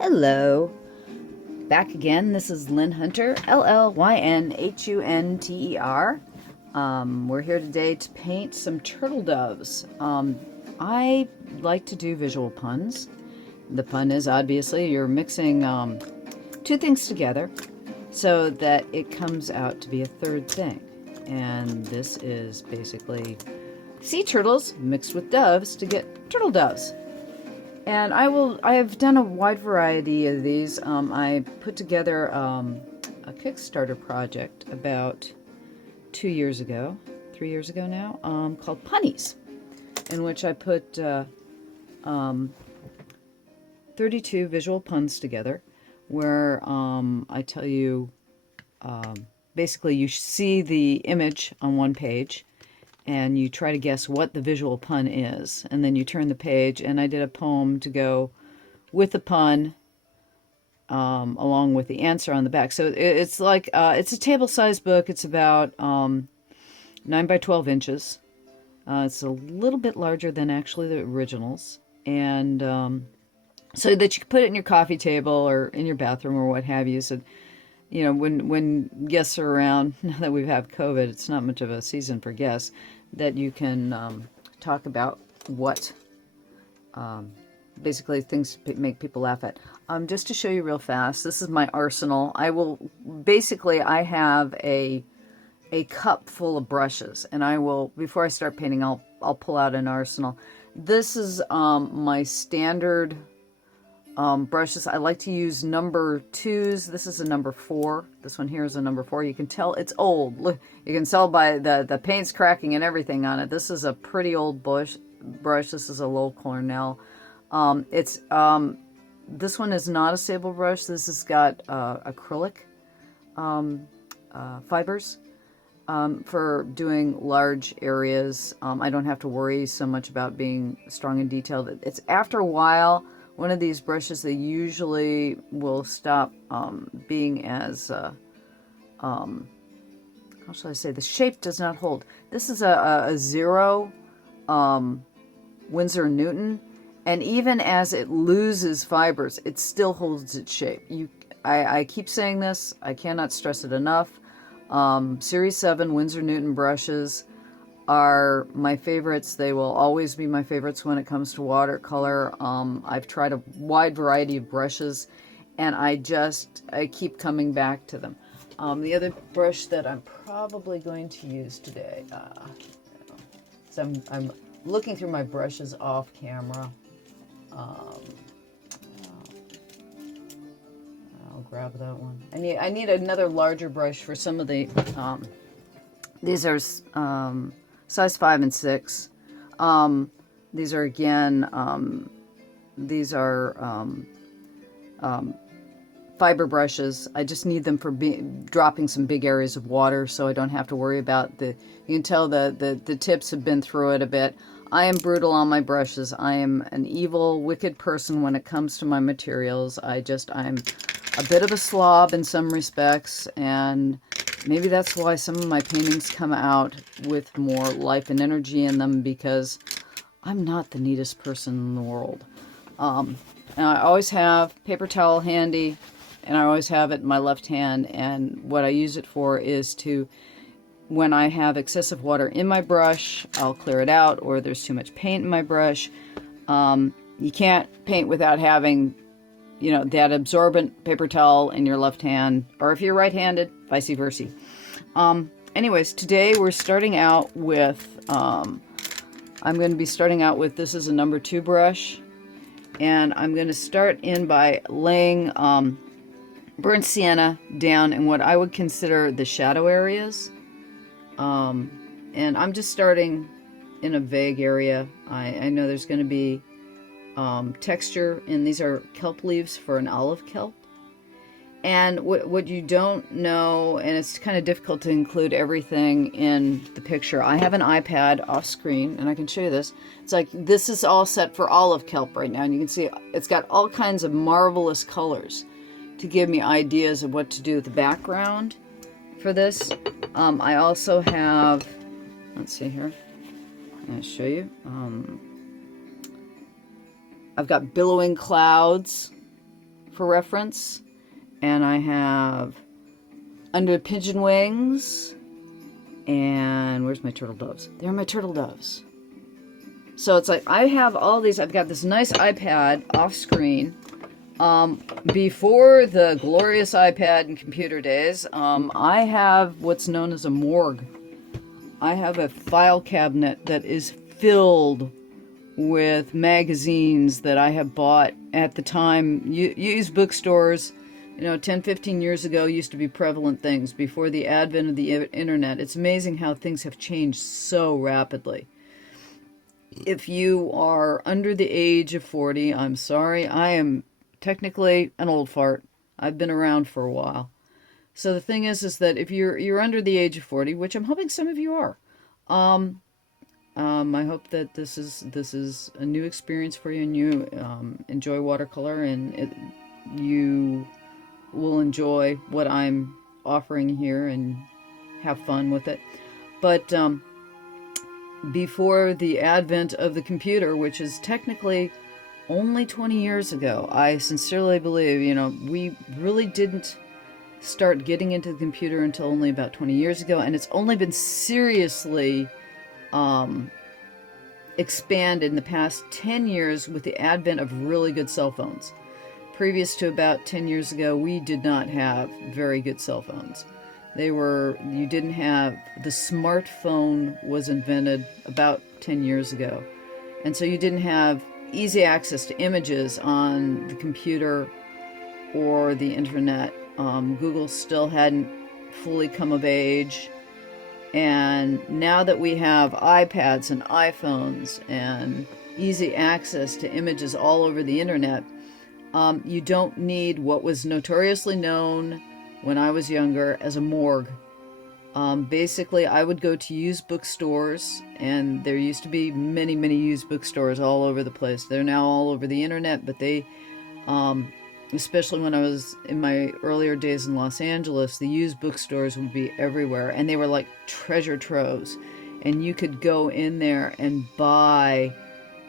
Hello, back again. This is Llyn Hunter, Llynhunter. We're here today to paint some turtle doves. I like to do visual puns. The pun is obviously you're mixing two things together so that it comes out to be a third thing. And this is basically sea turtles mixed with doves to get turtle doves. And I have done a wide variety of these. I put together a Kickstarter project about 3 years ago now, called Punnies, in which I put 32 visual puns together, where I tell you, basically you see the image on one page, and you try to guess what the visual pun is, and then you turn the page, and I did a poem to go with the pun, along with the answer on the back. So it's like, it's a table-sized book. It's about 9 by 12 inches. It's a little bit larger than actually the originals, and so that you can put it in your coffee table or in your bathroom or what have you. So, you know, when guests are around, now that we've had COVID, it's not much of a season for guests, that you can talk about what basically things to make people laugh at. Just to show you real fast, this is my arsenal. I have a cup full of brushes, and I will, before I start painting, I'll pull out an arsenal. This is my standard brushes. I like to use number 2s. This is a number 4. This one here is a number 4. You can tell it's old. Look, you can tell by the paint's cracking and everything on it. This is a pretty old brush. This is a Loew Cornell. This one is not a sable brush. This has got acrylic fibers for doing large areas. I don't have to worry so much about being strong and detailed. It's after a while, one of these brushes, they usually will stop being as, how shall I say, the shape does not hold. This is a 0 Winsor Newton, and even as it loses fibers, it still holds its shape. I keep saying this, I cannot stress it enough. Series 7 Winsor Newton brushes are my favorites. They will always be my favorites when it comes to watercolor. I've tried a wide variety of brushes, and I keep coming back to them. The other brush that I'm probably going to use today, so I'm looking through my brushes off camera. I'll grab that one. I need another larger brush for some of the, these are size 5 and 6. These are again, fiber brushes. I just need them for dropping some big areas of water, so I don't have to worry about you can tell the tips have been through it a bit. I am brutal on my brushes. I am an evil, wicked person when it comes to my materials. I'm a bit of a slob in some respects, and maybe that's why some of my paintings come out with more life and energy in them, because I'm not the neatest person in the world. And I always have paper towel handy, and I always have it in my left hand, and what I use it for is to, when I have excessive water in my brush, I'll clear it out, or there's too much paint in my brush. You can't paint without having, you know, that absorbent paper towel in your left hand, or if you're right-handed, vice versa. Anyways, today we're starting out with, I'm going to be starting out with, this is a number 2 brush, and I'm going to start in by laying burnt sienna down in what I would consider the shadow areas. And I'm just starting in a vague area. I know there's going to be texture, and these are kelp leaves for an olive kelp. And what you don't know, and it's kind of difficult to include everything in the picture. I have an iPad off screen, and I can show you this. It's like, this is all set for olive kelp right now, and you can see it's got all kinds of marvelous colors to give me ideas of what to do with the background for this. I also have, let's see here, I'm going to show you. I've got billowing clouds for reference. And I have Under Pigeon Wings. And where's my Turtledoves? There are my Turtledoves. So it's like I have all these. I've got this nice iPad off screen. Before the glorious iPad and computer days, I have what's known as a morgue. I have a file cabinet that is filled with magazines that I have bought at the time. Used bookstores, 10, 15 years ago used to be prevalent things before the advent of the internet. It's amazing how things have changed so rapidly. If you are under the age of 40, I'm sorry, I am technically an old fart. I've been around for a while. So the thing is that if you're under the age of 40, which I'm hoping some of you are, I hope that this is a new experience for you, and you enjoy watercolor, and you will enjoy what I'm offering here and have fun with it. But before the advent of the computer, which is technically only 20 years ago, I sincerely believe, we really didn't start getting into the computer until only about 20 years ago, and it's only been seriously expanded in the past 10 years with the advent of really good cell phones. Previous to about 10 years ago, we did not have very good cell phones. You didn't have, the smartphone was invented about 10 years ago. And so you didn't have easy access to images on the computer or the internet. Google still hadn't fully come of age. And now that we have iPads and iPhones and easy access to images all over the internet, you don't need what was notoriously known when I was younger as a morgue. Basically, I would go to used bookstores, and there used to be many, many used bookstores all over the place. They're now all over the internet, but they, especially when I was in my earlier days in Los Angeles, the used bookstores would be everywhere, and they were like treasure troves. And you could go in there and buy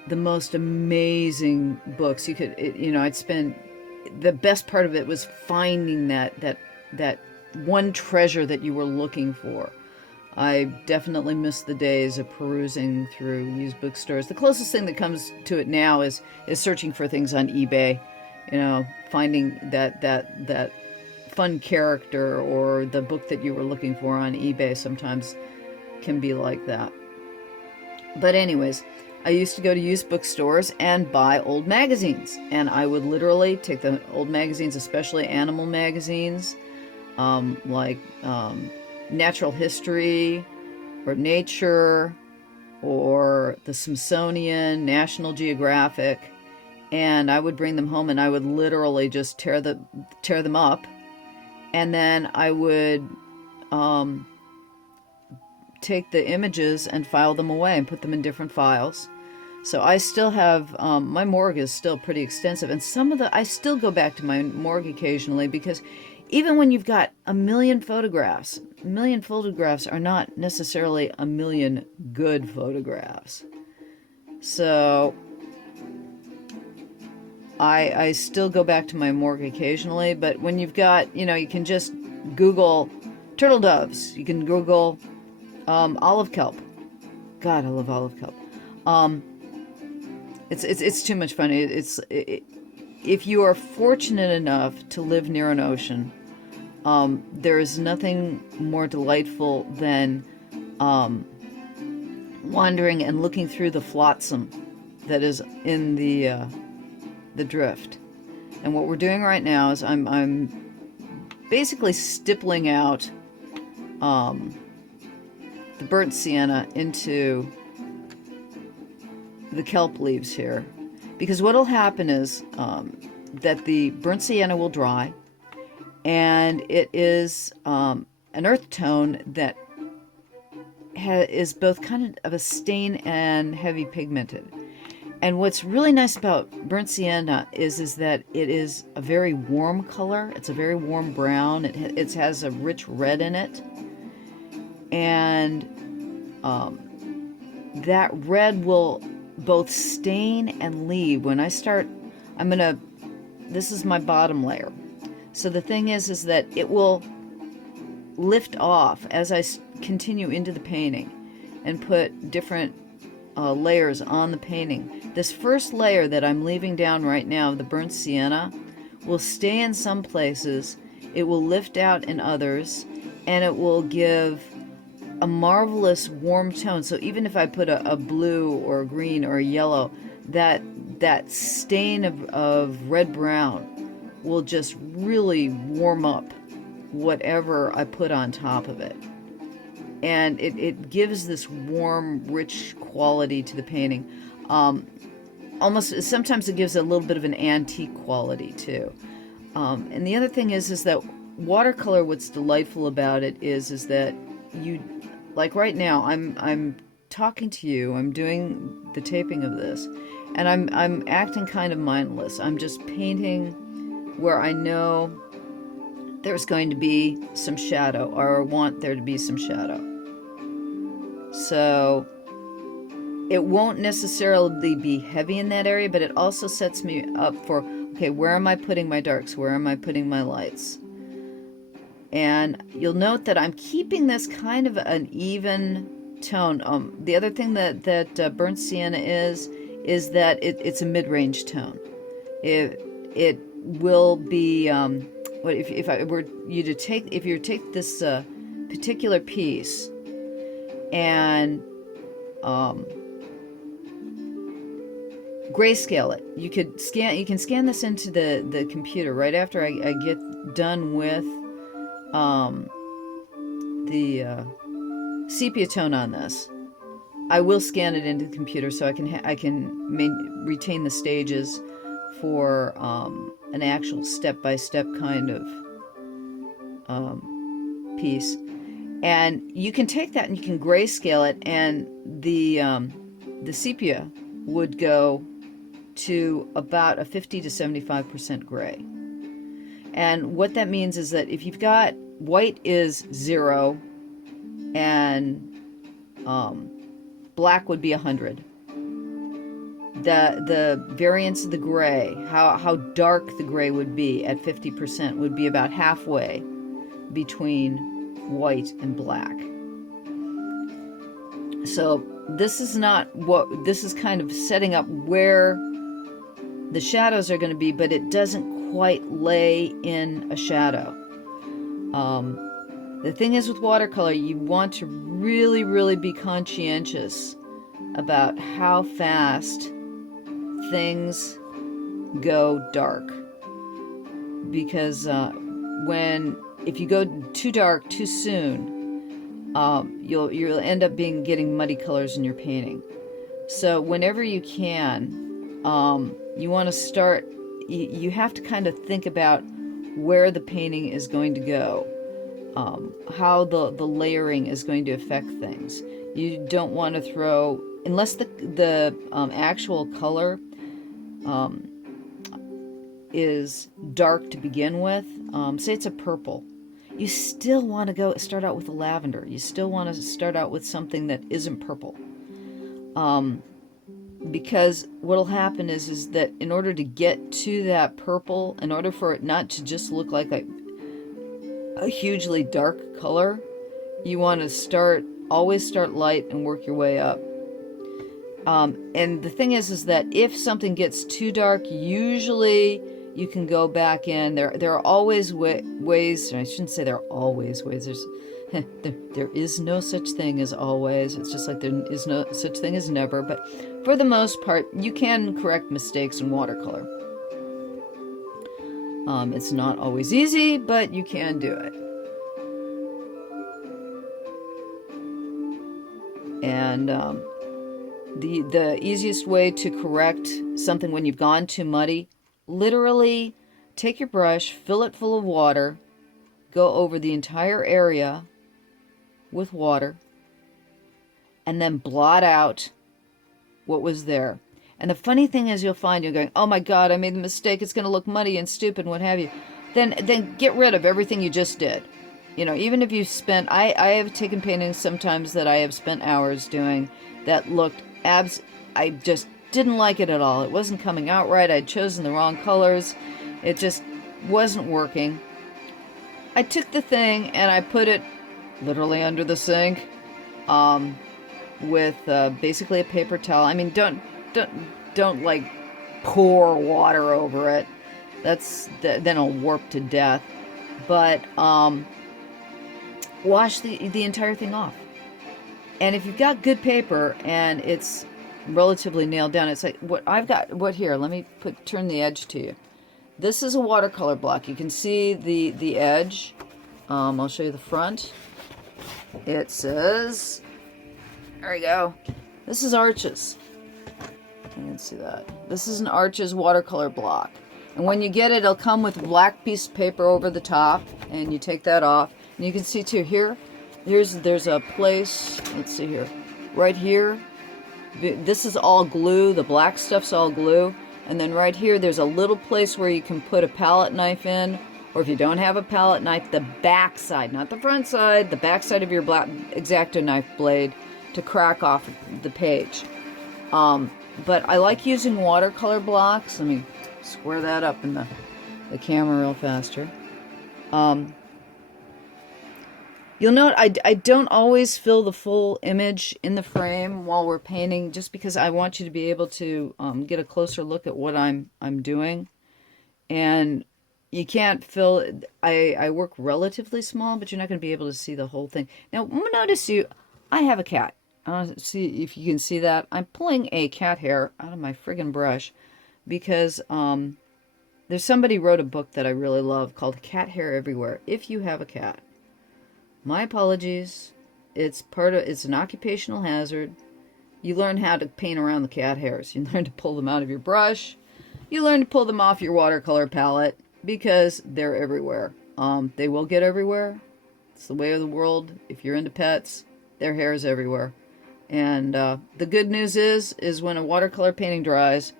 the most amazing books. You could, I'd spend, the best part of it was finding that one treasure that you were looking for. I definitely miss the days of perusing through used bookstores. The closest thing that comes to it now is searching for things on eBay. Finding that fun character or the book that you were looking for on eBay sometimes can be like that. But anyways, I used to go to used bookstores and buy old magazines, and I would literally take the old magazines, especially animal magazines, like Natural History or Nature or the Smithsonian, National Geographic, and I would bring them home and I would literally just tear them up, and then I would take the images and file them away and put them in different files. So I still have, my morgue is still pretty extensive, and I still go back to my morgue occasionally, because even when you've got a million photographs are not necessarily a million good photographs. So I still go back to my morgue occasionally, but when you've got, you can just Google turtledoves. You can Google olive kelp. God, I love olive kelp. It's too much fun. If you are fortunate enough to live near an ocean, there is nothing more delightful than wandering and looking through the flotsam that is in the drift. And what we're doing right now is I'm basically stippling out the burnt sienna into the kelp leaves here, because what'll happen is that the burnt sienna will dry, and it is an earth tone that is both kind of a stain and heavy pigmented. And what's really nice about burnt sienna is that it is a very warm color. It's a very warm brown. It has a rich red in it. And that red will both stain and leave. When I'm going to this is my bottom layer. So the thing is that it will lift off as I continue into the painting and put different layers on the painting. This first layer that I'm leaving down right now, the burnt sienna, will stay in some places, it will lift out in others, and it will give a marvelous warm tone. So even if I put a blue or a green or a yellow, that stain of red-brown will just really warm up whatever I put on top of it. And it gives this warm, rich quality to the painting. Almost, sometimes it gives a little bit of an antique quality too. And the other thing is that watercolor, what's delightful about it is that you, like right now, I'm talking to you, I'm doing the taping of this, and I'm acting kind of mindless. I'm just painting where I know there's going to be some shadow, or want there to be some shadow. So it won't necessarily be heavy in that area, but it also sets me up for, okay, where am I putting my darks? Where am I putting my lights? And you'll note that I'm keeping this kind of an even tone. The other thing that burnt sienna is that it's a mid-range tone. It will be, what if I were you to take, if you take this particular piece and grayscale it, you can scan this into the computer right after I get done with the sepia tone on this. I will scan it into the computer so I can retain the stages for an actual step-by-step kind of piece. And you can take that and you can grayscale it, and the sepia would go to about a 50 to 75% gray. And what that means is that if you've got white is 0 and black would be 100. The variance of the gray, how dark the gray would be at 50% would be about halfway between white and black. So this is not what, this is kind of setting up where the shadows are going to be, but it doesn't quite lay in a shadow. The thing is with watercolor, you want to really, really be conscientious about how fast things go dark. Because if you go too dark too soon, you'll end up getting muddy colors in your painting. So whenever you can, you want to start, you have to kind of think about where the painting is going to go, how the layering is going to affect things. You don't want to throw, unless the actual color is dark to begin with, say it's a purple, you still want to start out with a lavender. You still want to start out with something that isn't purple. Because what'll happen is that in order to get to that purple, in order for it not to just look like a hugely dark color, you want to always start light and work your way up. And the thing is that if something gets too dark, usually you can go back in. There are always ways, I shouldn't say there are always ways, there is no such thing as always. It's just like there is no such thing as never. But for the most part, you can correct mistakes in watercolor. It's not always easy, but you can do it. And the easiest way to correct something when you've gone too muddy, literally take your brush, fill it full of water, go over the entire area with water, and then blot out what was there. And the funny thing is, you'll find you're going, oh my God, I made the mistake, it's going to look muddy and stupid and what have you. Then get rid of everything you just did. You know, even if you spent, I have taken paintings sometimes that I have spent hours doing that looked I just didn't like it at all. It wasn't coming out right. I'd chosen the wrong colors. It just wasn't working. I took the thing and I put it literally under the sink, with basically a paper towel. I mean, don't like pour water over it. Then it'll warp to death. But wash the entire thing off. And if you've got good paper and it's relatively nailed down, it's like what I've got. What here? Let me turn the edge to you. This is a watercolor block. You can see the edge. I'll show you the front. It says, there we go. This is Arches. You can see that. This is an Arches watercolor block. And when you get it, it'll come with a black piece of paper over the top, and you take that off. And you can see too here, there's a place, let's see here, right here. This is all glue. The black stuff's all glue. And then right here, there's a little place where you can put a palette knife in, or if you don't have a palette knife, the back side, not the front side, the back side of your black X-Acto knife blade to crack off the page. But I like using watercolor blocks. Let me square that up in the camera real fast here. You'll note I don't always fill the full image in the frame while we're painting, just because I want you to be able to get a closer look at what I'm doing. And you can't fill, I work relatively small, but you're not going to be able to see the whole thing. Now, notice I have a cat. I want to see if you can see that. I'm pulling a cat hair out of my friggin' brush because there's somebody wrote a book that I really love called Cat Hair Everywhere. If you have a cat. My apologies. It's an occupational hazard. You learn how to paint around the cat hairs. You learn to pull them out of your brush. You learn to pull them off your watercolor palette because they're everywhere. They will get everywhere. It's the way of the world. If you're into pets, their hair is everywhere. And the good news is when a watercolor painting dries,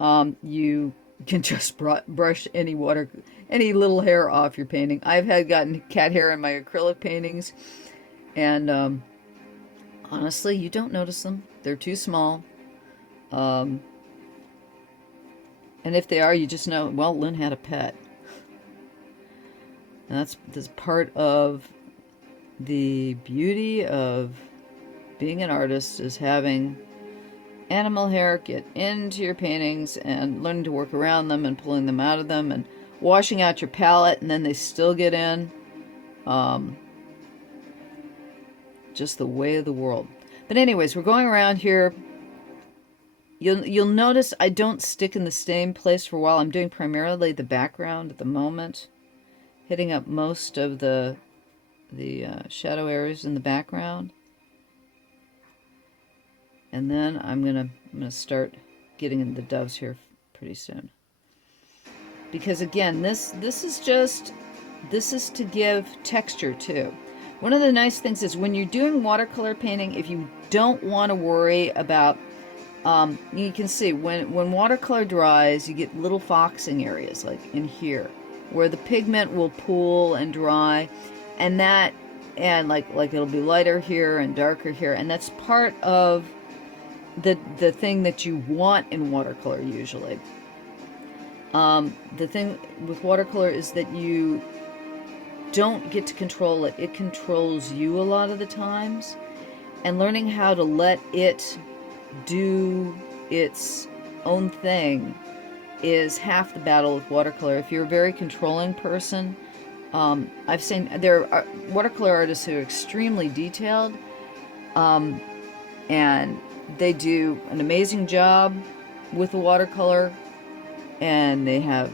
you can just brush any little hair off your painting. I've gotten cat hair in my acrylic paintings, and honestly, you don't notice them. They're too small. And if they are, you just know, well, Llyn had a pet. And that's part of the beauty of being an artist, is having animal hair get into your paintings and learning to work around them and pulling them out of them and washing out your palette, and then they still get in. Just the way of the world. But anyways, we're going around here. You'll notice I don't stick in the same place for a while. I'm doing primarily the background at the moment, hitting up most of the shadow areas in the background. And then I'm gonna start getting into the doves here pretty soon. Because again, this is to give texture too. One of the nice things is when you're doing watercolor painting, if you don't want to worry about, you can see when watercolor dries, you get little foxing areas like in here, where the pigment will pool and dry, and like it'll be lighter here and darker here, and that's part of the thing that you want in watercolor usually. The thing with watercolor is that you don't get to control it. It controls you a lot of the times. And learning how to let it do its own thing is half the battle with watercolor. If you're a very controlling person, I've seen there are watercolor artists who are extremely detailed, and they do an amazing job with the watercolor, and they have,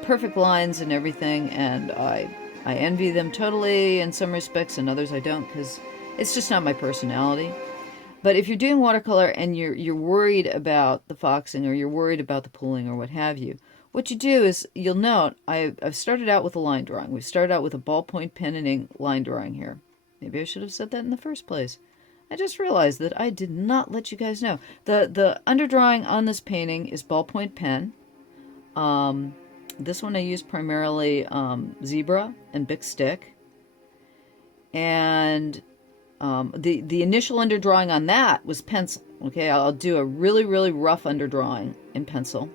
perfect lines and everything, and I envy them totally in some respects, and others I don't, because it's just not my personality. But if you're doing watercolor and you're worried about the foxing, or you're worried about the pooling, or what have you, what you do is, you'll note, I've started out with a line drawing. We've started out with a ballpoint pen and ink line drawing here. Maybe I should have said that in the first place. I just realized that I did not let you guys know. The underdrawing on this painting is ballpoint pen. This one I use primarily zebra and Bic stick. And the initial underdrawing on that was pencil. Okay, I'll do a really, really rough underdrawing in pencil.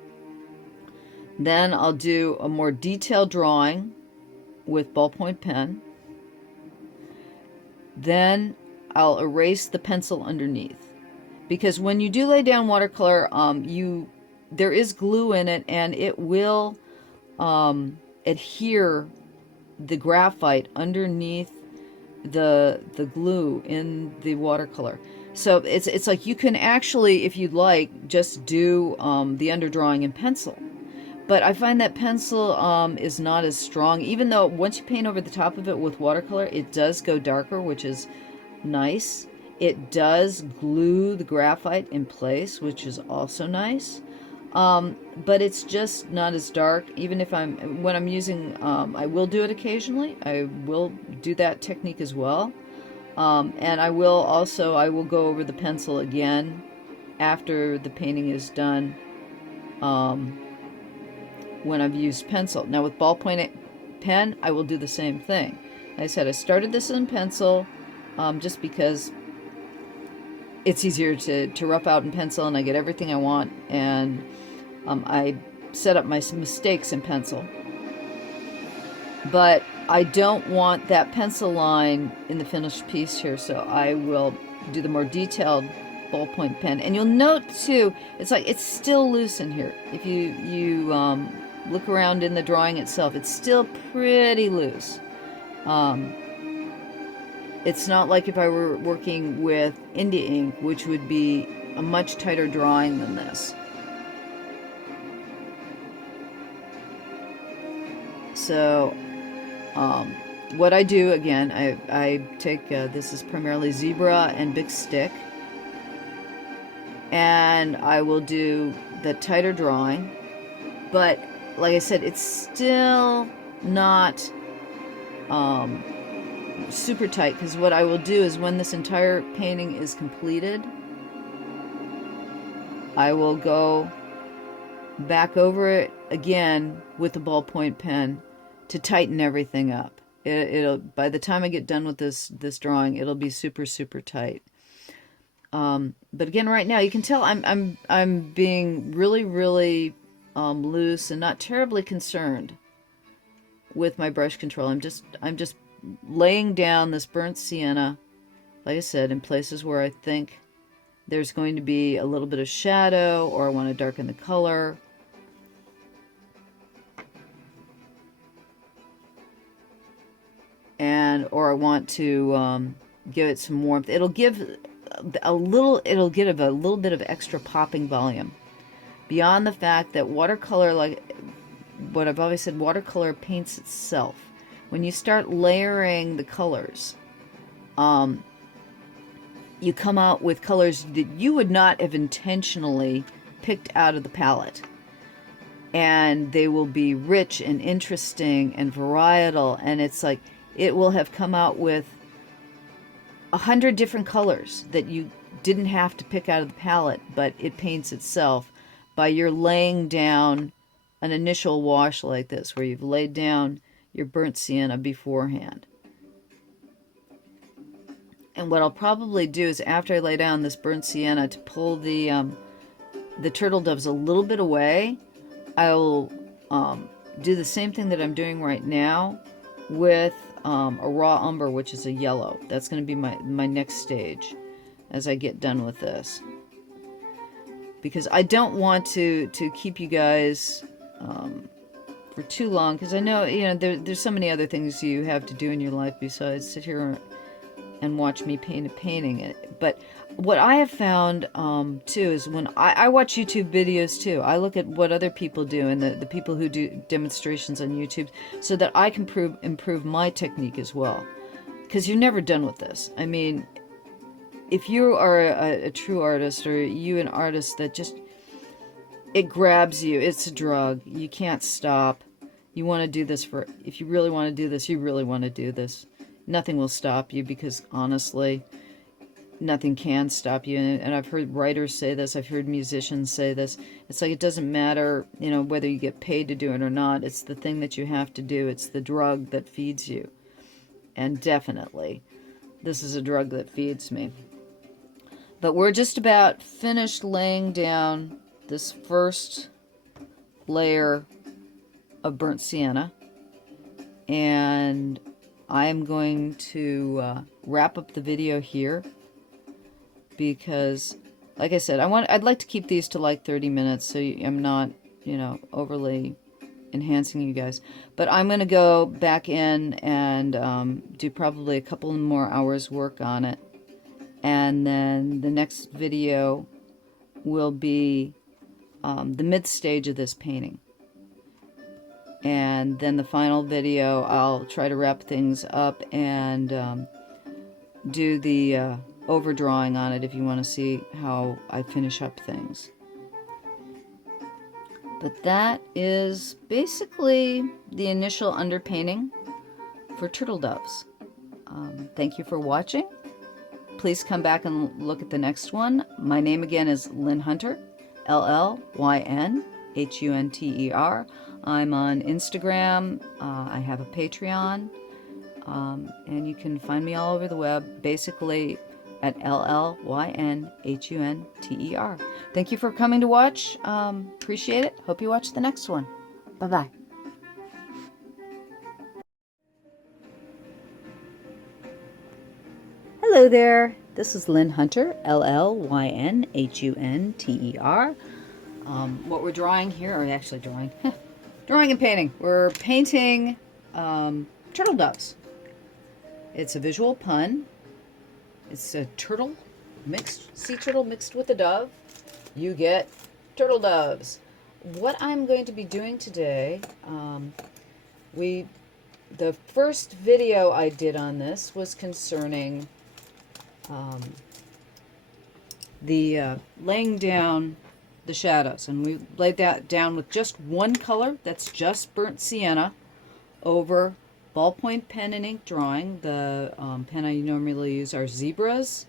Then I'll do a more detailed drawing with ballpoint pen. Then I'll erase the pencil underneath. Because when you do lay down watercolor, there is glue in it, and it will adhere the graphite underneath the glue in the watercolor. So it's like you can actually, if you'd like, just do the underdrawing in pencil. But I find that pencil is not as strong, even though once you paint over the top of it with watercolor, it does go darker, which is nice. It does glue the graphite in place, which is also nice. But it's just not as dark. Even if when I'm using, I will do it occasionally. I will do that technique as well. And I will go over the pencil again after the painting is done. When I've used pencil. Now with ballpoint pen, I will do the same thing. Like I said, I started this in pencil just because it's easier to rough out in pencil, and I get everything I want, and I set up my mistakes in pencil. But I don't want that pencil line in the finished piece here, so I will do the more detailed ballpoint pen. And you'll note too, it's still loose in here. If you look around in the drawing itself, it's still pretty loose. It's not like if I were working with India ink, which would be a much tighter drawing than this. So what I do, again, I take, this is primarily zebra and big stick, and I will do the tighter drawing, but like I said, it's still not super tight, because what I will do is when this entire painting is completed, I will go back over it again with the ballpoint pen to tighten everything up. It'll by the time I get done with this drawing, it'll be super tight. But again, right now you can tell I'm being really loose and not terribly concerned with my brush control. I'm just laying down this burnt sienna, like I said, in places where I think there's going to be a little bit of shadow, or I want to darken the color. Or I want to give it some warmth. It'll give a little bit of extra popping volume. Beyond the fact that watercolor, like what I've always said, watercolor paints itself. When you start layering the colors, you come out with colors that you would not have intentionally picked out of the palette. And they will be rich and interesting and varietal, and it's like it will have come out with 100 different colors that you didn't have to pick out of the palette, but it paints itself by your laying down an initial wash like this, where you've laid down your burnt sienna beforehand. And what I'll probably do is, after I lay down this burnt sienna, to pull the Turtledoves a little bit away, I'll do the same thing that I'm doing right now with a raw umber, which is a yellow. That's going to be my next stage as I get done with this. Because I don't want to keep you guys for too long, because I know, there's so many other things you have to do in your life besides sit here and watch me paint a painting. But what I have found too is when I watch YouTube videos too, I look at what other people do, and the people who do demonstrations on YouTube, so that I can improve my technique as well. Because you're never done with this. I mean, if you are a true artist, or you an artist that just, it grabs you, it's a drug, you can't stop. You want to do this if you really want to do this, you really want to do this. Nothing will stop you, because honestly, nothing can stop you. And I've heard writers say this, I've heard musicians say this. It's like, it doesn't matter, whether you get paid to do it or not. It's the thing that you have to do. It's the drug that feeds you. And definitely, this is a drug that feeds me. But we're just about finished laying down this first layer of burnt sienna, and I'm going to wrap up the video here because, like I said, I'd like to keep these to like 30 minutes, so I'm not, you know, overly enhancing you guys. But I'm going to go back in and do probably a couple more hours work on it, and then the next video will be the mid stage of this painting. And then the final video, I'll try to wrap things up and do the overdrawing on it if you want to see how I finish up things. But that is basically the initial underpainting for Turtledoves. Thank you for watching. Please come back and look at the next one. My name again is Llyn Hunter, L-L-Y-N-H-U-N-T-E-R. I'm on Instagram. I have a Patreon. And you can find me all over the web, basically at L-L-Y-N-H-U-N-T-E-R. Thank you for coming to watch. Appreciate it. Hope you watch the next one. Bye-bye. Hello there. This is Llyn Hunter, L-L-Y-N-H-U-N-T-E-R. What we're drawing here, or actually drawing and painting. We're painting Turtledoves. It's a visual pun. It's a turtle mixed, sea turtle mixed with a dove. You get Turtledoves. What I'm going to be doing today, the first video I did on this was concerning the laying down the shadows, and we laid that down with just one color, that's just burnt sienna, over ballpoint pen and ink drawing. The pen I normally use are zebras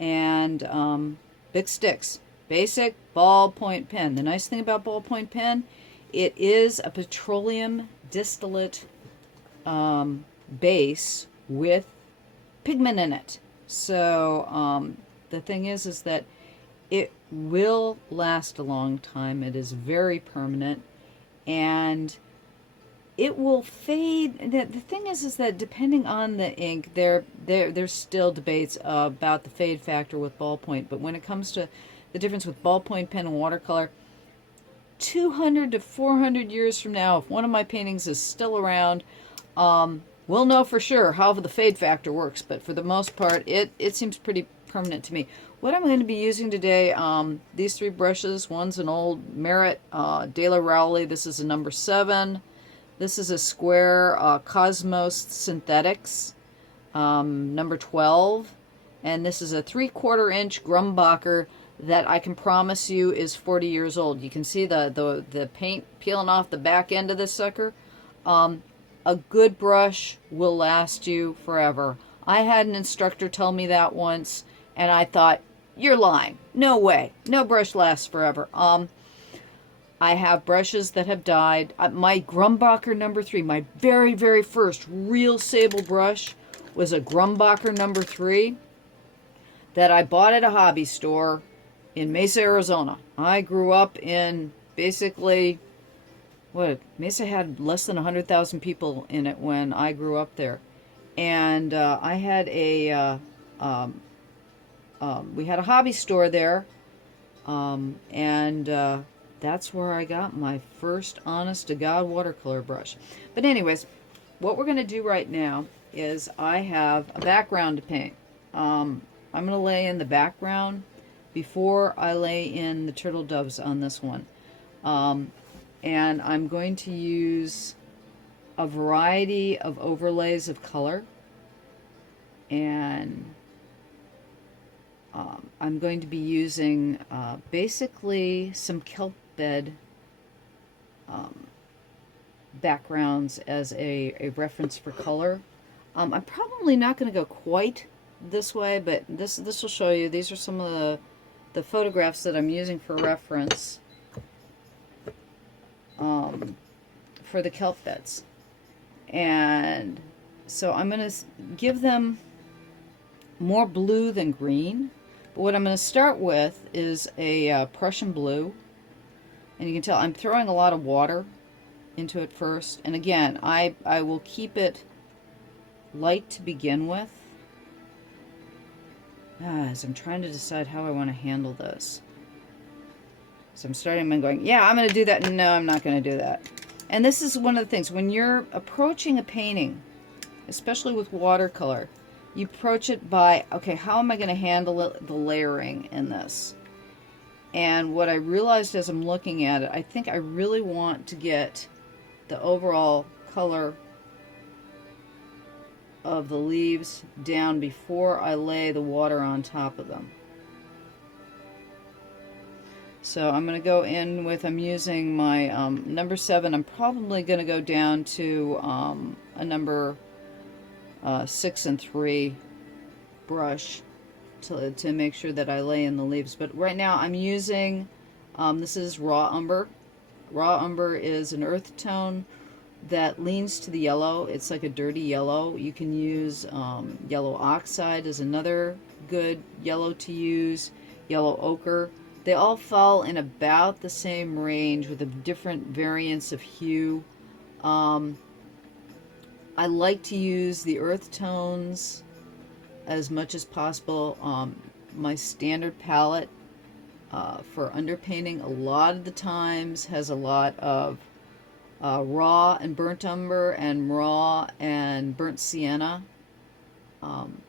and big sticks. Basic ballpoint pen. The nice thing about ballpoint pen, it is a petroleum distillate base with pigment in it. So the thing is that it will last a long time. It is very permanent, and it will fade. The thing is that depending on the ink, there's still debates about the fade factor with ballpoint. But when it comes to the difference with ballpoint pen and watercolor, 200 to 400 years from now, if one of my paintings is still around, we'll know for sure how the fade factor works. But for the most part, it seems pretty permanent to me. What I'm going to be using today, these three brushes. One's an old Merit De La Rowley. This is a number 7. This is a square Cosmos Synthetics, number 12. And this is a 3/4 inch Grumbacher that I can promise you is 40 years old. You can see the paint peeling off the back end of this sucker. A good brush will last you forever. I had an instructor tell me that once, and I thought, you're lying. No way. No brush lasts forever. I have brushes that have died. My Grumbacher number 3, my very, very first real sable brush was a Grumbacher number 3 that I bought at a hobby store in Mesa, Arizona. I grew up in basically, Mesa had less than 100,000 people in it when I grew up there. And I had we had a hobby store there, and that's where I got my first honest-to-God watercolor brush. But anyways, what we're going to do right now is I have a background to paint. I'm going to lay in the background before I lay in the Turtledoves on this one. And I'm going to use a variety of overlays of color. And I'm going to be using basically some kelp bed backgrounds as a reference for color. I'm probably not going to go quite this way, but this will show you. These are some of the photographs that I'm using for reference for the kelp beds. And so I'm going to give them more blue than green. But what I'm going to start with is a Prussian blue. And you can tell I'm throwing a lot of water into it first. And again, I will keep it light to begin with. As I'm trying to decide how I want to handle this. So I'm starting and going, yeah, I'm going to do that. No, I'm not going to do that. And this is one of the things, when you're approaching a painting, especially with watercolor, you approach it by, okay, how am I going to handle it, the layering in this? And what I realized as I'm looking at it, I think I really want to get the overall color of the leaves down before I lay the water on top of them. So I'm going to go in with, I'm using my number 7. I'm probably going to go down to a number 6 and 3 brush to make sure that I lay in the leaves. But right now I'm using, this is raw umber. Raw umber is an earth tone that leans to the yellow. It's like a dirty yellow. You can use yellow oxide is another good yellow to use, yellow ochre. They all fall in about the same range with a different variance of hue. I like to use the earth tones as much as possible. My standard palette for underpainting a lot of the times has a lot of raw and burnt umber and raw and burnt sienna.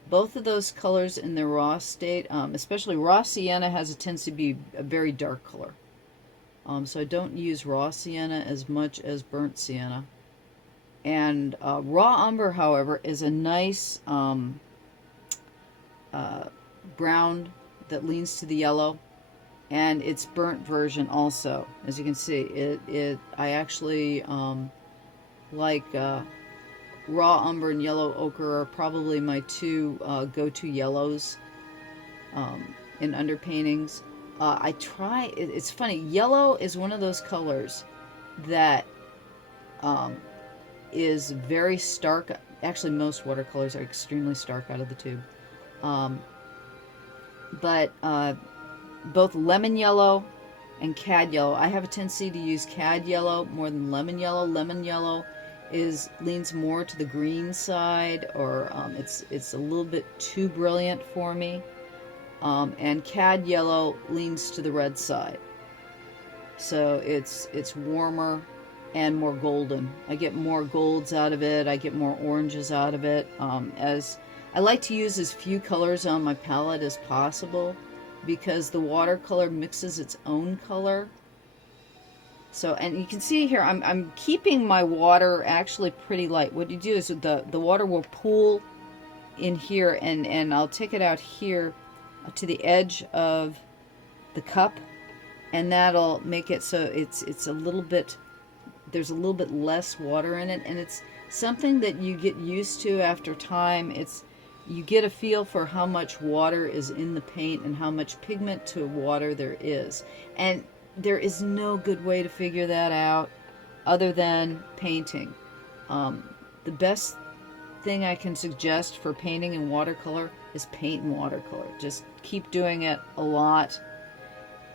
Both of those colors in their raw state, especially raw sienna, has a tendency to be a very dark color. So I don't use raw sienna as much as burnt sienna. And raw umber, however, is a nice brown that leans to the yellow, and its burnt version also. As you can see, I actually like raw umber and yellow ochre are probably my two go-to yellows in underpaintings. It's funny, yellow is one of those colors that is very stark. Actually, most watercolors are extremely stark out of the tube. But both lemon yellow and cad yellow, I have a tendency to use cad yellow more than lemon yellow. Lemon yellow leans more to the green side, or it's a little bit too brilliant for me. And cad yellow leans to the red side. So it's warmer and more golden. I get more golds out of it. I get more oranges out of it. As I like to use as few colors on my palette as possible, because the watercolor mixes its own color. So, and you can see here, I'm keeping my water actually pretty light. What you do is the water will pool in here, and I'll take it out here to the edge of the cup, and that'll make it so it's a little bit, there's a little bit less water in it, and it's something that you get used to after time. You get a feel for how much water is in the paint and how much pigment to water there is. And there is no good way to figure that out other than painting. The best thing I can suggest for painting in watercolor is paint in watercolor. Just keep doing it a lot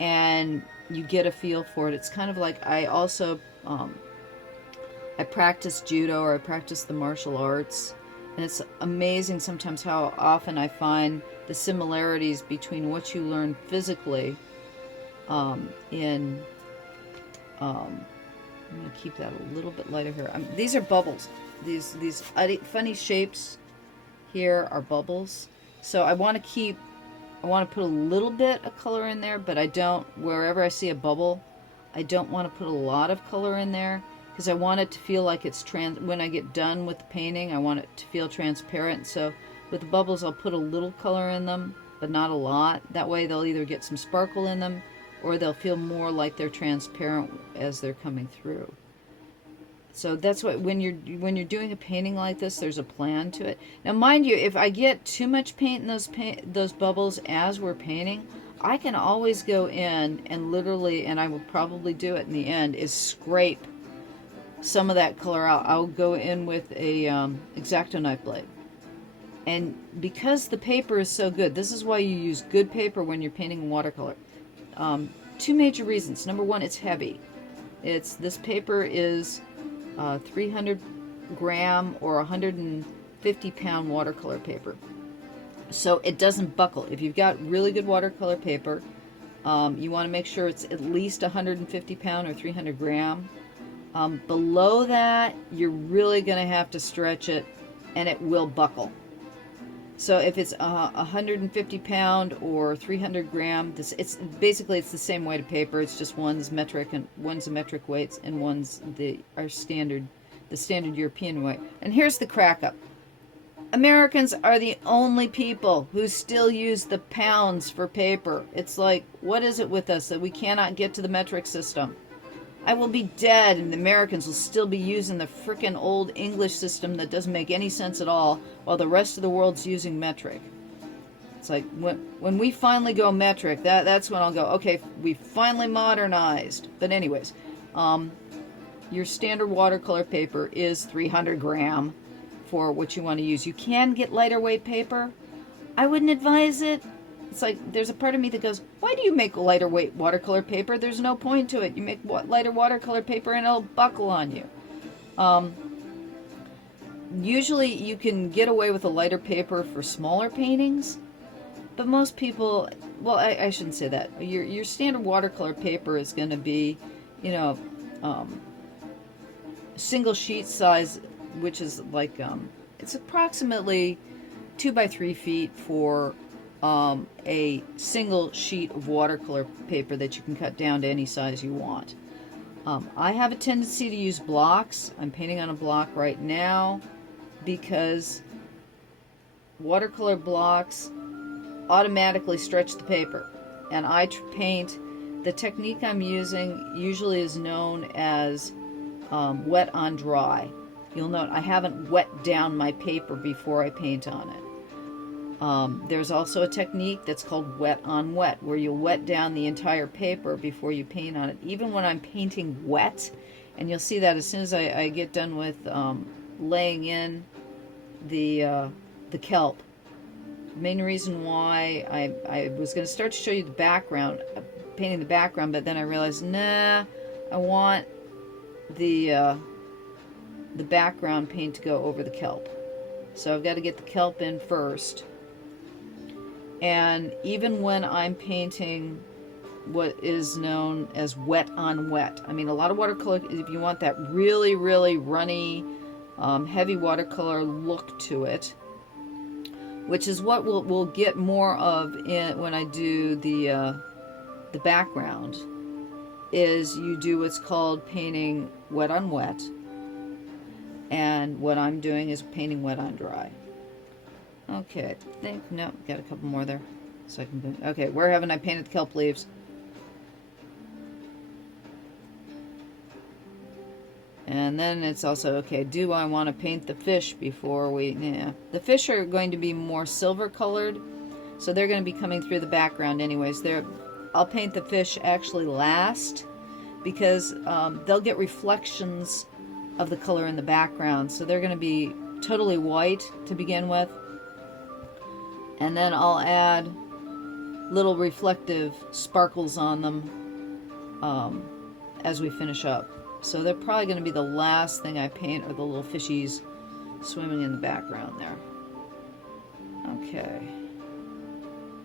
and you get a feel for it. It's kind of like, I also I practice judo, or I practice the martial arts, and it's amazing sometimes how often I find the similarities between what you learn physically I'm going to keep that a little bit lighter here. These are bubbles. These funny shapes here are bubbles. So I want to put a little bit of color in there, but I don't, wherever I see a bubble, I don't want to put a lot of color in there, because I want it to feel like it's when I get done with the painting, I want it to feel transparent. So with the bubbles, I'll put a little color in them, but not a lot. That way they'll either get some sparkle in them, or they'll feel more like they're transparent as they're coming through. So that's what, when you're doing a painting like this, there's a plan to it. Now mind you, if I get too much paint in those bubbles as we're painting, I can always go in and literally, and I will probably do it in the end, is scrape some of that color out. I'll go in with a X-Acto knife blade. And because the paper is so good, this is why you use good paper when you're painting in watercolor. Two major reasons. Number one, it's heavy. This paper is 300 gram or 150 pound watercolor paper. So it doesn't buckle. If you've got really good watercolor paper, you want to make sure it's at least 150 pound or 300 gram. Below that, you're really going to have to stretch it, and it will buckle. So if it's 150 pound or 300 gram, it's basically the same weight of paper. It's just one's metric and one's a metric weights, and one's the standard European weight. And here's the crack up. Americans are the only people who still use the pounds for paper. It's like, what is it with us that we cannot get to the metric system? I will be dead and the Americans will still be using the frickin' old English system that doesn't make any sense at all, while the rest of the world's using metric. It's like, when we finally go metric, that's when I'll go, okay, we finally modernized. But anyways, your standard watercolor paper is 300 gram for what you want to use. You can get lighter weight paper. I wouldn't advise it. It's like, there's a part of me that goes, why do you make lighter weight watercolor paper? There's no point to it. You make lighter watercolor paper and it'll buckle on you. Usually you can get away with a lighter paper for smaller paintings, but most people, well, I shouldn't say that. Your standard watercolor paper is going to be, you know, single sheet size, which is like, it's approximately 2 by 3 feet for a single sheet of watercolor paper that you can cut down to any size you want. I have a tendency to use blocks. I'm painting on a block right now because watercolor blocks automatically stretch the paper, and I paint. The technique I'm using usually is known as wet on dry. You'll note I haven't wet down my paper before I paint on it. There's also a technique that's called wet on wet, where you'll wet down the entire paper before you paint on it. Even when I'm painting wet, and you'll see that as soon as I get done with laying in the kelp. The main reason why I was going to start to show you the background, painting the background, but then I realized, nah, I want the background paint to go over the kelp. So I've got to get the kelp in first. And even when I'm painting what is known as wet on wet, I mean, a lot of watercolor, if you want that really, really runny, heavy watercolor look to it, which is what we'll get more of when I do the background, is you do what's called painting wet on wet. And what I'm doing is painting wet on dry. Okay, no, got a couple more there. So I can, okay, where haven't I painted the kelp leaves? And then it's also, okay, do I want to paint the fish before we, yeah. The fish are going to be more silver colored, so they're going to be coming through the background anyways. I'll paint the fish actually last, because they'll get reflections of the color in the background, so they're going to be totally white to begin with, and then I'll add little reflective sparkles on them as we finish up. So they're probably going to be the last thing I paint, are the little fishies swimming in the background there. Okay,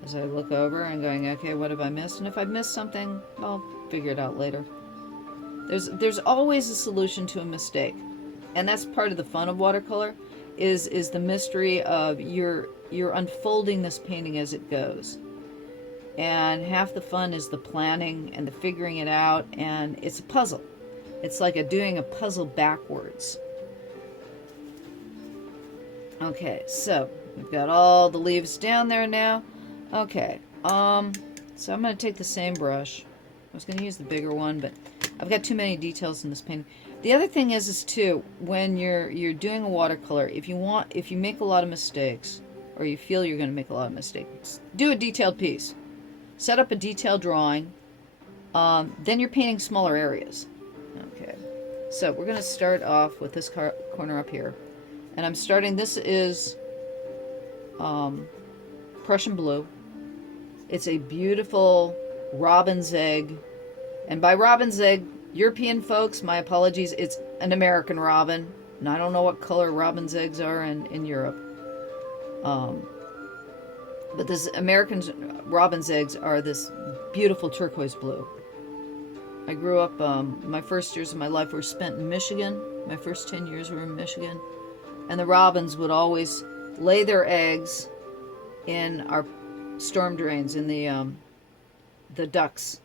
as I look over and going, okay, what have I missed? And if I've missed something, I'll figure it out later. There's always a solution to a mistake, and that's part of the fun of watercolor, is the mystery of you're unfolding this painting as it goes, and half the fun is the planning and the figuring it out, and it's a puzzle. It's like doing a puzzle backwards. Okay, so we've got all the leaves down there now. Okay, so I'm going to take the same brush. I was going to use the bigger one, but I've got too many details in this painting. The other thing is too, when you're doing a watercolor, if you make a lot of mistakes, or you feel you're going to make a lot of mistakes, do a detailed piece. Set up a detailed drawing. Then you're painting smaller areas. Okay, so we're going to start off with this corner up here, and I'm starting. This is Prussian blue. It's a beautiful robin's egg, and by robin's egg, European folks, my apologies, it's an American robin. And I don't know what color robin's eggs are in Europe. But this American robin's eggs are this beautiful turquoise blue. I grew up, my first years of my life were spent in Michigan. My first 10 years were in Michigan. And the robins would always lay their eggs in our storm drains, in the ducts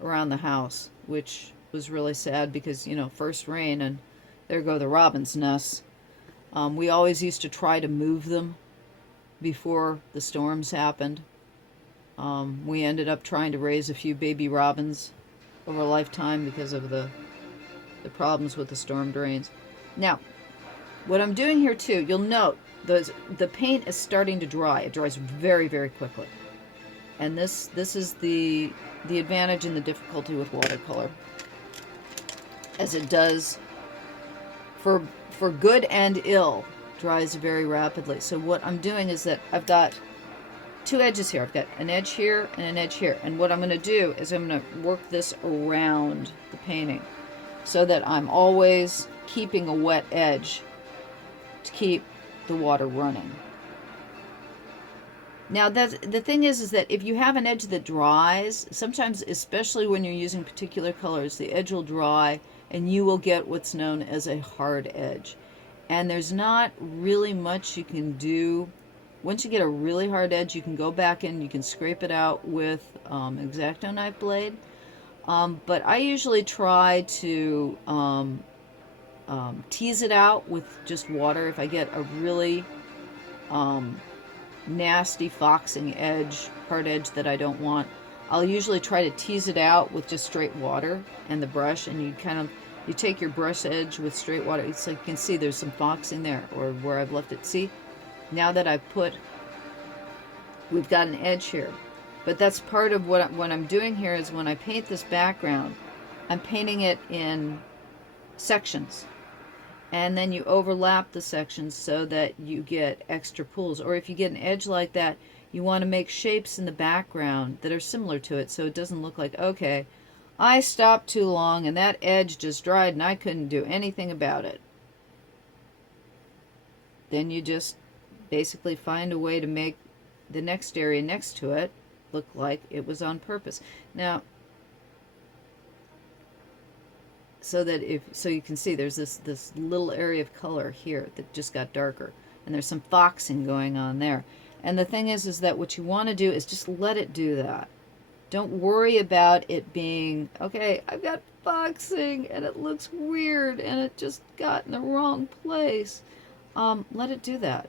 around the house, which was really sad because, you know, first rain and there go the robins' nests. We always used to try to move them before the storms happened. We ended up trying to raise a few baby robins over a lifetime because of the problems with the storm drains. Now, what I'm doing here too, you'll note the paint is starting to dry. It dries very, very quickly. And this is the advantage and the difficulty with watercolor, as it does for good and ill, dries very rapidly. So what I'm doing is that I've got two edges here. I've got an edge here and an edge here. And what I'm going to do is I'm going to work this around the painting so that I'm always keeping a wet edge to keep the water running. Now, the thing is that if you have an edge that dries, sometimes, especially when you're using particular colors, the edge will dry and you will get what's known as a hard edge. And there's not really much you can do. Once you get a really hard edge, you can go back in, you can scrape it out with X-Acto knife blade. But I usually try to tease it out with just water. If I get a really nasty foxing edge, hard edge that I don't want, I'll usually try to tease it out with just straight water and the brush, and you take your brush edge with straight water. It's like you can see there's some foxing there, or where I've left it. See, now that we've got an edge here. But that's part of what I'm doing here is when I paint this background, I'm painting it in sections. And then you overlap the sections so that you get extra pools. Or if you get an edge like that, you want to make shapes in the background that are similar to it so it doesn't look like, okay, I stopped too long and that edge just dried and I couldn't do anything about it. Then you just basically find a way to make the next area next to it look like it was on purpose. Now, so you can see there's this little area of color here that just got darker, and there's some foxing going on there. And the thing is that what you want to do is just let it do that. Don't worry about it being, okay, I've got foxing and it looks weird and it just got in the wrong place. Let it do that.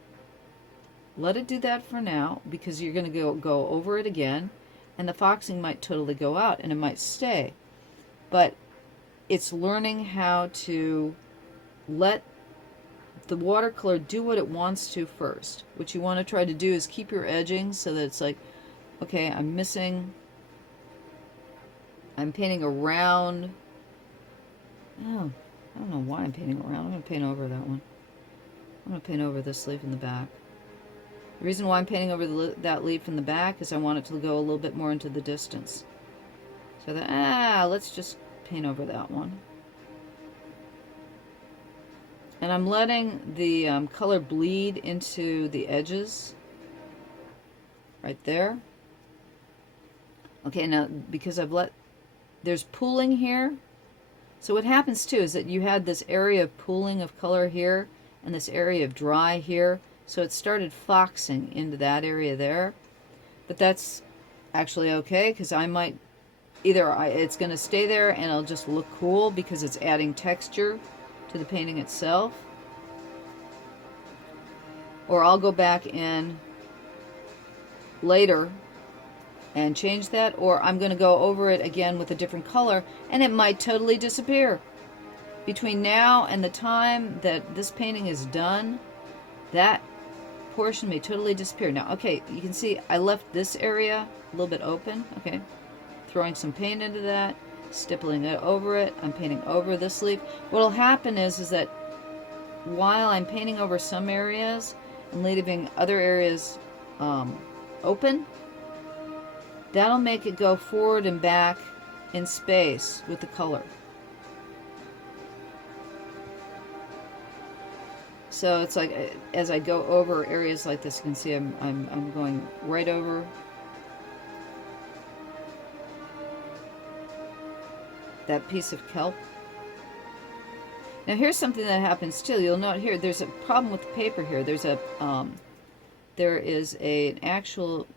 Let it do that for now, because you're going to go over it again, and the foxing might totally go out and it might stay. But it's learning how to let the watercolor do what it wants to first. What you want to try to do is keep your edging so that it's like, okay, I'm painting around. Oh, I don't know why I'm painting around. I'm going to paint over that one. I'm going to paint over this leaf in the back. The reason why I'm painting over that leaf in the back is I want it to go a little bit more into the distance. So that, let's just paint over that one. And I'm letting the color bleed into the edges right there. Okay, now because there's pooling here. So what happens too is that you had this area of pooling of color here and this area of dry here. So it started foxing into that area there. But that's actually okay, because I might it's going to stay there and it'll just look cool because it's adding texture to the painting itself. Or I'll go back in later and change that, or I'm going to go over it again with a different color and it might totally disappear. Between now and the time that this painting is done, that portion may totally disappear. Now, okay, you can see I left this area a little bit open. Okay, throwing some paint into that, stippling it over it. I'm painting over this leaf. What will happen is that while I'm painting over some areas and leaving other areas open, that'll make it go forward and back in space with the color. So it's like as I go over areas like this, you can see I'm going right over that piece of kelp. Now here's something that happens too. You'll note here there's a problem with the paper here. There is an actual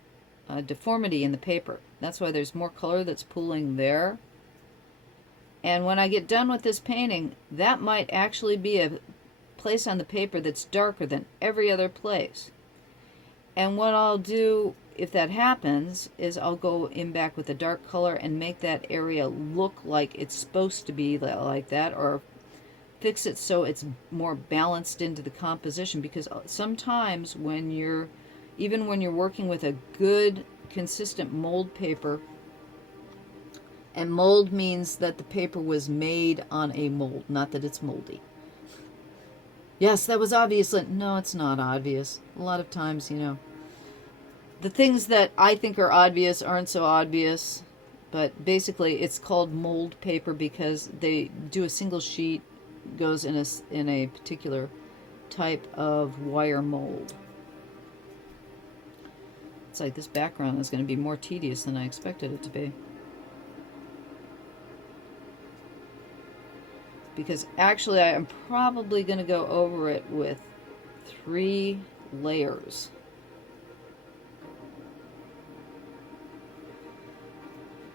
deformity in the paper. That's why there's more color that's pooling there. And when I get done with this painting, that might actually be a place on the paper that's darker than every other place. And what I'll do if that happens is I'll go in back with a dark color and make that area look like it's supposed to be like that, or fix it so it's more balanced into the composition. Because sometimes even when you're working with a good consistent mold paper, and mold means that the paper was made on a mold, not that it's moldy. Yes, that was obvious. No, it's not obvious. A lot of times, the things that I think are obvious aren't so obvious. But basically, it's called mold paper because they do a single sheet, goes in a particular type of wire mold. It's like this background is going to be more tedious than I expected it to be. Because actually I am probably going to go over it with 3 layers.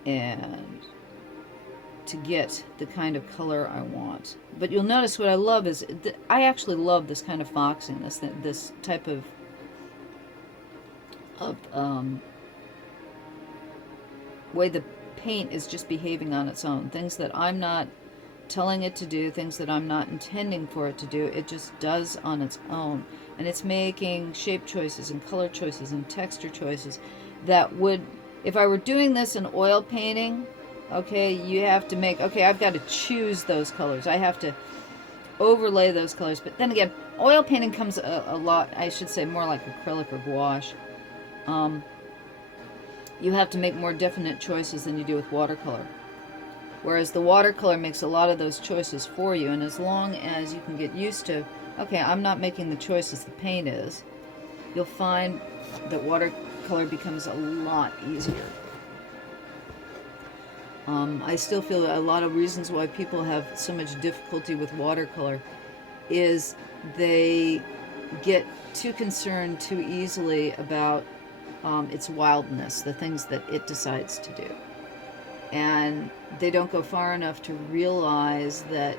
And to get the kind of color I want. But you'll notice what I love is, I actually love this kind of foxing, this type of way the paint is just behaving on its own. Things that I'm not telling it to do, things that I'm not intending for it to do, it just does on its own. And it's making shape choices and color choices and texture choices that would, if I were doing this in oil painting, okay, you have to make, okay, I've got to choose those colors. I have to overlay those colors. But then again, oil painting comes a lot, I should say, more like acrylic or gouache. You have to make more definite choices than you do with watercolor. Whereas the watercolor makes a lot of those choices for you, and as long as you can get used to, okay, I'm not making the choices the paint is, you'll find that watercolor becomes a lot easier. I still feel a lot of reasons why people have so much difficulty with watercolor is they get too concerned too easily about its wildness, the things that it decides to do. And they don't go far enough to realize that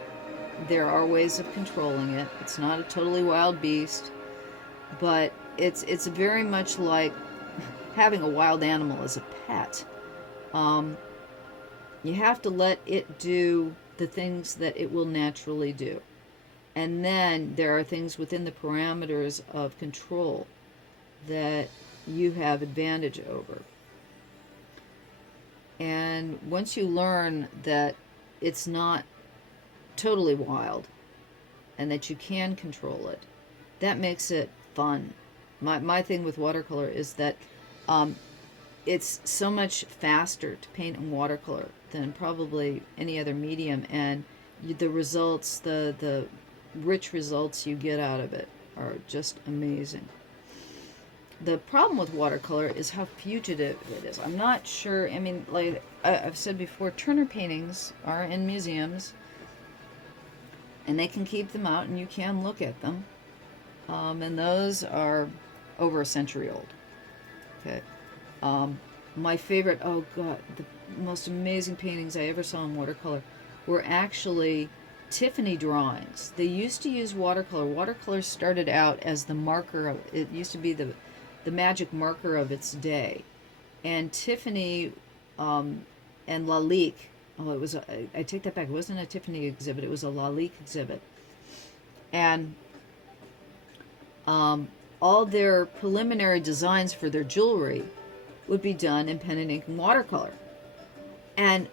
there are ways of controlling it. It's not a totally wild beast, but it's very much like having a wild animal as a pet. You have to let it do the things that it will naturally do. And then there are things within the parameters of control that you have advantage over. And once you learn that it's not totally wild and that you can control it, that makes it fun. My thing with watercolor is that it's so much faster to paint in watercolor than probably any other medium, and the results, the rich results you get out of it are just amazing. The problem with watercolor is how fugitive it is. I'm not sure, I mean, like I've said before, Turner paintings are in museums, and they can keep them out, and you can look at them. And those are over a century old. Okay. My favorite, oh God, the most amazing paintings I ever saw in watercolor were actually Tiffany drawings. They used to use watercolor. Watercolor started out as the marker, it used to be the magic marker of its day. And Tiffany and Lalique, I take that back, it wasn't a Tiffany exhibit, it was a Lalique exhibit. And all their preliminary designs for their jewelry would be done in pen and ink and watercolor. And,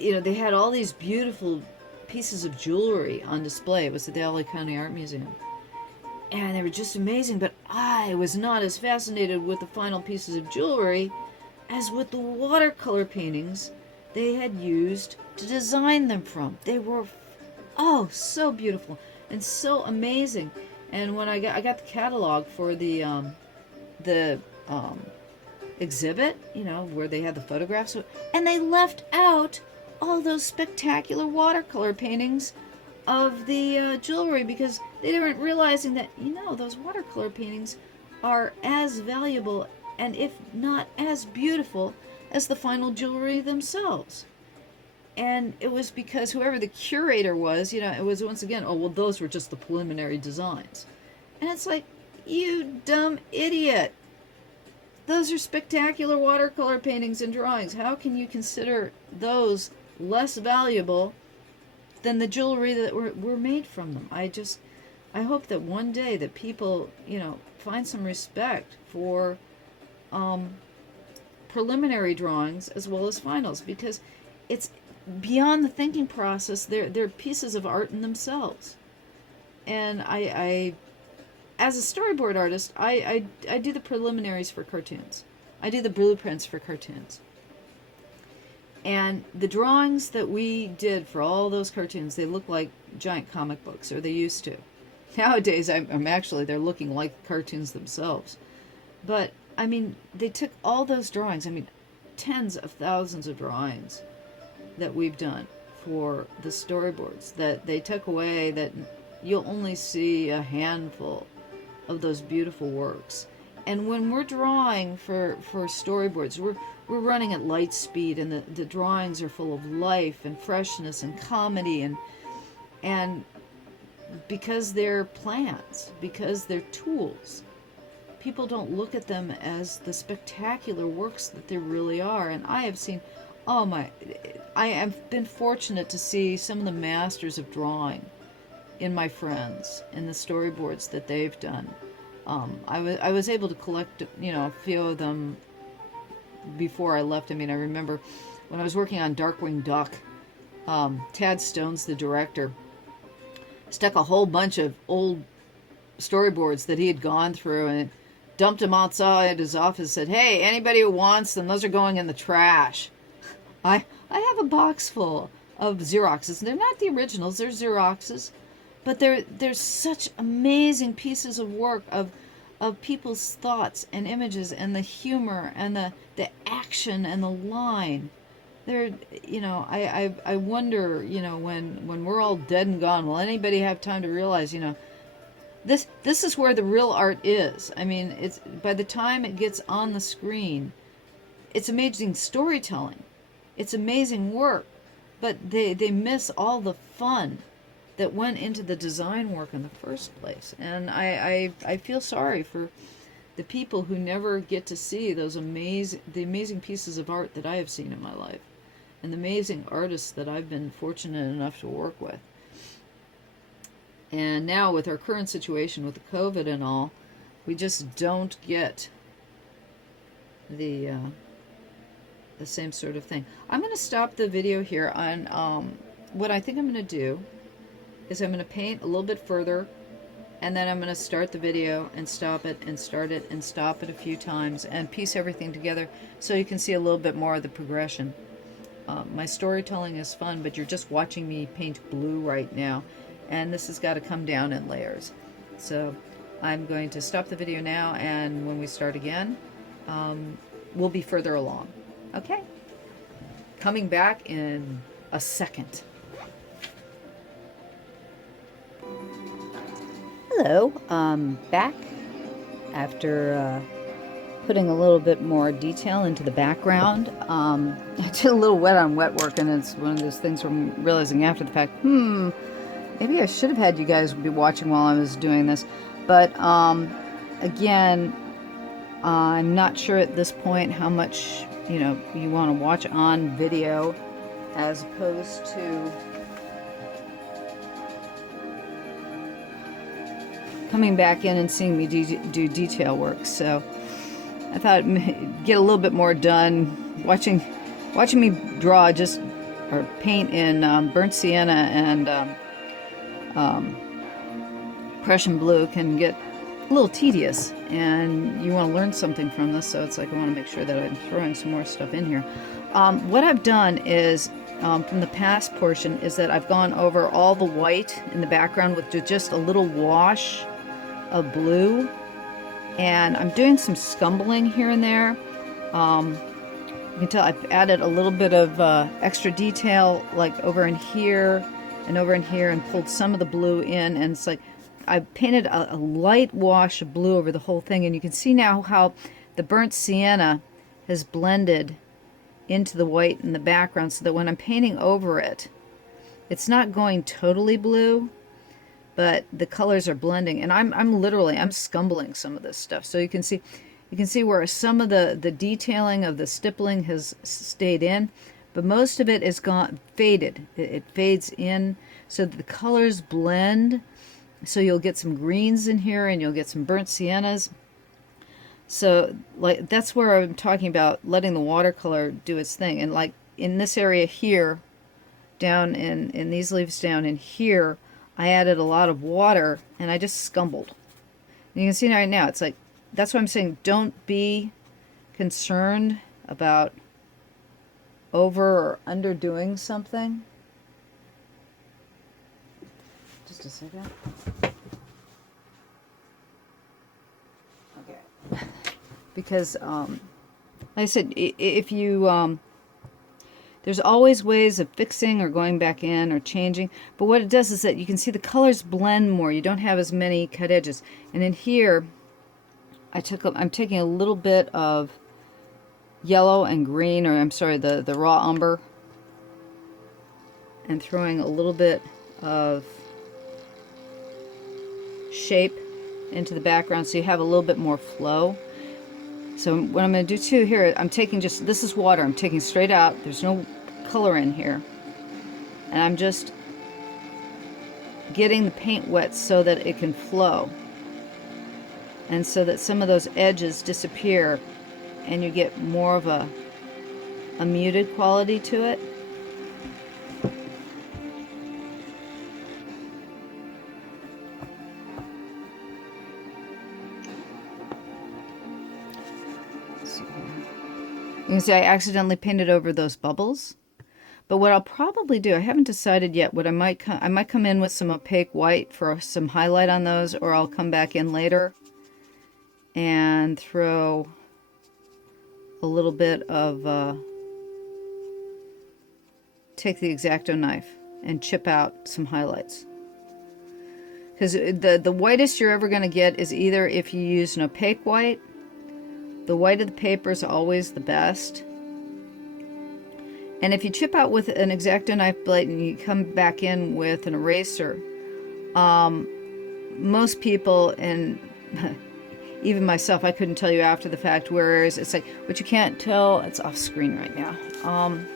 they had all these beautiful pieces of jewelry on display. It was at the LA County Art Museum. And they were just amazing, but I was not as fascinated with the final pieces of jewelry as with the watercolor paintings they had used to design them from. They were, so beautiful and so amazing. And when I got the catalog for the exhibit, you know, where they had the photographs, and they left out all those spectacular watercolor paintings of the jewelry, because they weren't realizing that, you know, those watercolor paintings are as valuable, and if not as beautiful, as the final jewelry themselves. And it was because whoever the curator was, you know, it was once again, oh, well, those were just the preliminary designs. And it's like, you dumb idiot. Those are spectacular watercolor paintings and drawings. How can you consider those less valuable than the jewelry that were made from them? I hope that one day that people, you know, find some respect for preliminary drawings as well as finals, because it's beyond the thinking process. They're pieces of art in themselves. And I as a storyboard artist, I do the preliminaries for cartoons. I do the blueprints for cartoons. And the drawings that we did for all those cartoons, they look like giant comic books, or they used to. Nowadays, I'm actually, they're looking like cartoons themselves. But, I mean, they took all those drawings, I mean, tens of thousands of drawings that we've done for the storyboards, that they took away, that you'll only see a handful of those beautiful works. And when we're drawing for storyboards, we're running at light speed, and the drawings are full of life and freshness and comedy, and because they're plans, because they're tools, people don't look at them as the spectacular works that they really are. And I have seen, I have been fortunate to see some of the masters of drawing in my friends, in the storyboards that they've done. I was able to collect, you know, a few of them before I left. I mean, I remember when I was working on Darkwing Duck, Tad Stone's the director, stuck a whole bunch of old storyboards that he had gone through and dumped them outside his office, said, hey, anybody who wants them, those are going in the trash. I have a box full of Xeroxes. They're not the originals, they're Xeroxes. But there's such amazing pieces of work of people's thoughts and images, and the humor and the action and the line. They're, you know, I wonder, you know, when we're all dead and gone, will anybody have time to realize, you know, this is where the real art is. I mean, it's, by the time it gets on the screen, it's amazing storytelling, it's amazing work, but they miss all the fun that went into the design work in the first place. And I feel sorry for the people who never get to see those amazing pieces of art that I have seen in my life, and the amazing artists that I've been fortunate enough to work with. And now with our current situation with the COVID and all, we just don't get the same sort of thing. I'm going to stop the video here on what I think I'm going to do is I'm going to paint a little bit further, and then I'm going to start the video and stop it and start it and stop it a few times and piece everything together so you can see a little bit more of the progression. My storytelling is fun, but you're just watching me paint blue right now, and this has got to come down in layers. So I'm going to stop the video now, and when we start again, we'll be further along. Okay? Coming back in a second. Hello, back after putting a little bit more detail into the background. I did a little wet on wet work, and it's one of those things where I'm realizing after the fact, maybe I should have had you guys be watching while I was doing this. But again, I'm not sure at this point how much, you know, you want to watch on video as opposed to coming back in and seeing me do detail work. So I thought I'd get a little bit more done watching me draw or paint in burnt sienna and Prussian blue can get a little tedious, and you want to learn something from this, so it's like I want to make sure that I'm throwing some more stuff in here. What I've done is from the past portion is that I've gone over all the white in the background with just a little wash of blue, and I'm doing some scumbling here and there. You can tell I've added a little bit of extra detail, like over in here and over in here, and pulled some of the blue in, and it's like I painted a light wash of blue over the whole thing, and you can see now how the burnt sienna has blended into the white in the background, so that when I'm painting over it, it's not going totally blue, but the colors are blending. And I'm scumbling some of this stuff, so you can see where some of the detailing of the stippling has stayed in, but most of it is faded. It fades in so that the colors blend. So you'll get some greens in here, and you'll get some burnt siennas. So like that's where I'm talking about letting the watercolor do its thing. And like in this area here, down in these leaves down in here, I added a lot of water, and I just scumbled. And you can see right now, it's like, that's what I'm saying, don't be concerned about over or underdoing something. Just a second. Okay. Because, like I said, if you, there's always ways of fixing or going back in or changing, but what it does is that you can see the colors blend more. You don't have as many cut edges. And in here, I'm taking a little bit of yellow and green, or I'm sorry, the raw umber, and throwing a little bit of shape into the background so you have a little bit more flow. So what I'm going to do too here, I'm taking this is water, I'm taking straight out, there's no color in here, and I'm just getting the paint wet so that it can flow, and so that some of those edges disappear and you get more of a muted quality to it. You can see I accidentally painted over those bubbles. But what I'll probably do, I haven't decided yet, what I might come in with some opaque white for some highlight on those, or I'll come back in later and throw a little bit of, take the X-Acto knife and chip out some highlights. Because the whitest you're ever going to get is either if you use an opaque white. The white of the paper is always the best. And if you chip out with an X-Acto knife blade and you come back in with an eraser, most people, and even myself, I couldn't tell you after the fact, whereas it's like, what you can't tell, it's off screen right now. I don't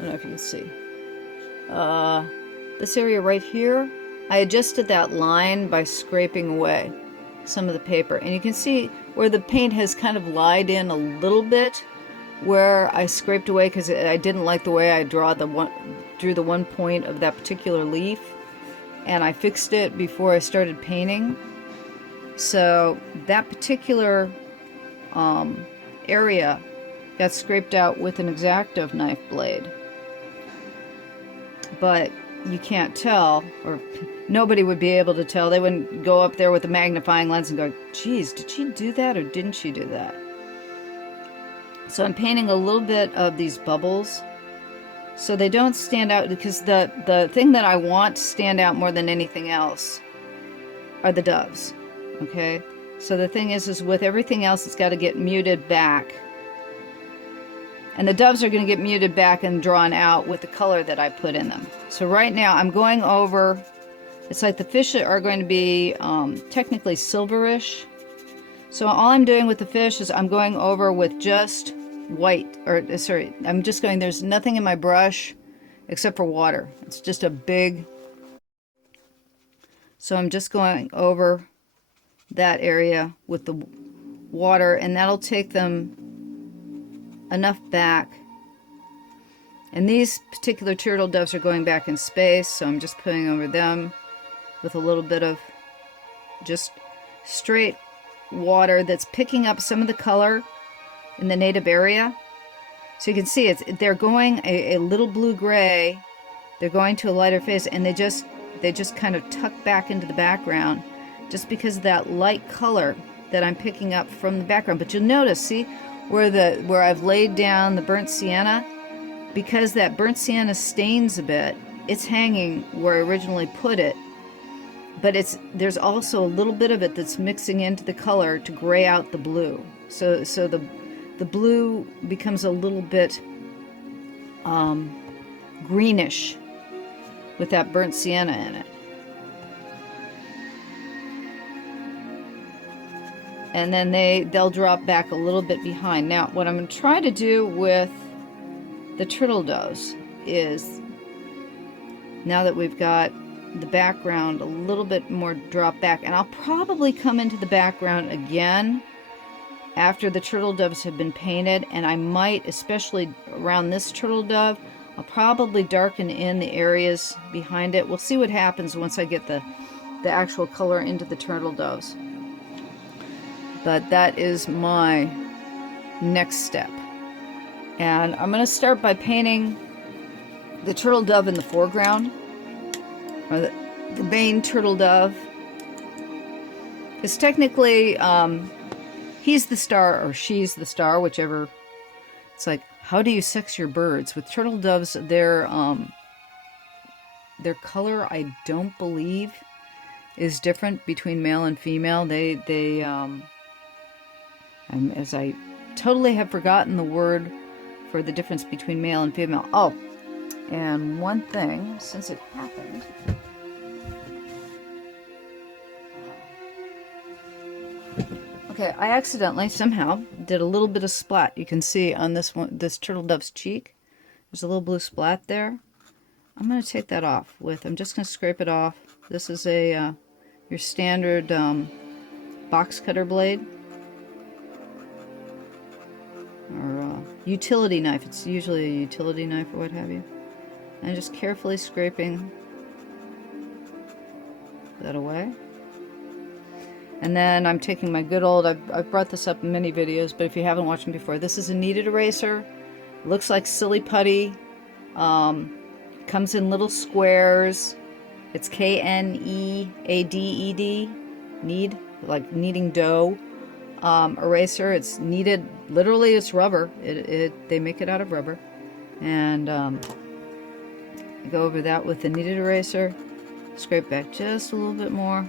know if you can see. This area right here, I adjusted that line by scraping away some of the paper. And you can see where the paint has kind of lied in a little bit, where I scraped away because I didn't like the way I drew the one point of that particular leaf, and I fixed it before I started painting. So that particular area got scraped out with an X-Acto knife blade, but you can't tell, or nobody would be able to tell. They wouldn't go up there with a magnifying lens and go, geez, did she do that or didn't she do that? So I'm painting a little bit of these bubbles so they don't stand out, because the thing that I want to stand out more than anything else are the doves. Okay, so the thing is with everything else, it's got to get muted back, and the doves are going to get muted back and drawn out with the color that I put in them. So right now I'm going over, it's like the fish are going to be technically silverish. So all I'm doing with the fish is I'm going over with just white, or sorry, I'm just going, there's nothing in my brush except for water. It's just a big, so I'm just going over that area with the water, and that'll take them enough back. And these particular turtle doves are going back in space, so I'm just putting over them with a little bit of just straight water that's picking up some of the color in the native area. So you can see they're going a little blue-gray, they're going to a lighter phase, and they just kind of tuck back into the background just because of that light color that I'm picking up from the background. But you'll notice, see, where I've laid down the burnt sienna, because that burnt sienna stains a bit, it's hanging where I originally put it, but there's also a little bit of it that's mixing into the color to gray out the blue. So the blue becomes a little bit greenish with that burnt sienna in it. And then they'll drop back a little bit behind. Now, what I'm going to try to do with the Turtledoves is, now that we've got the background a little bit more drop back, and I'll probably come into the background again after the Turtledoves have been painted, and I might, especially around this Turtledove, I'll probably darken in the areas behind it. We'll see what happens once I get the actual color into the Turtledoves. But that is my next step. And I'm going to start by painting the Turtledove in the foreground, or the main Turtledove. Because technically, he's the star, or she's the star, whichever. It's like, how do you sex your birds? With Turtledoves, their color, I don't believe, is different between male and female. As I totally have forgotten the word for the difference between male and female. Oh, and one thing, since it happened, okay, I accidentally somehow did a little bit of splat. You can see on this Turtledove's cheek, there's a little blue splat there. I'm going to take that off I'm just going to scrape it off. This is your standard box cutter blade, or utility knife. It's usually a utility knife or what have you. And just carefully scraping that away. And then I'm taking my good old, I've brought this up in many videos, but if you haven't watched them before, this is a kneaded eraser. Looks like silly putty. Comes in little squares. It's K-N-E-A-D-E-D. Knead, like kneading dough. Eraser. It's kneaded, literally it's rubber. They make it out of rubber. And go over that with the kneaded eraser. Scrape back just a little bit more.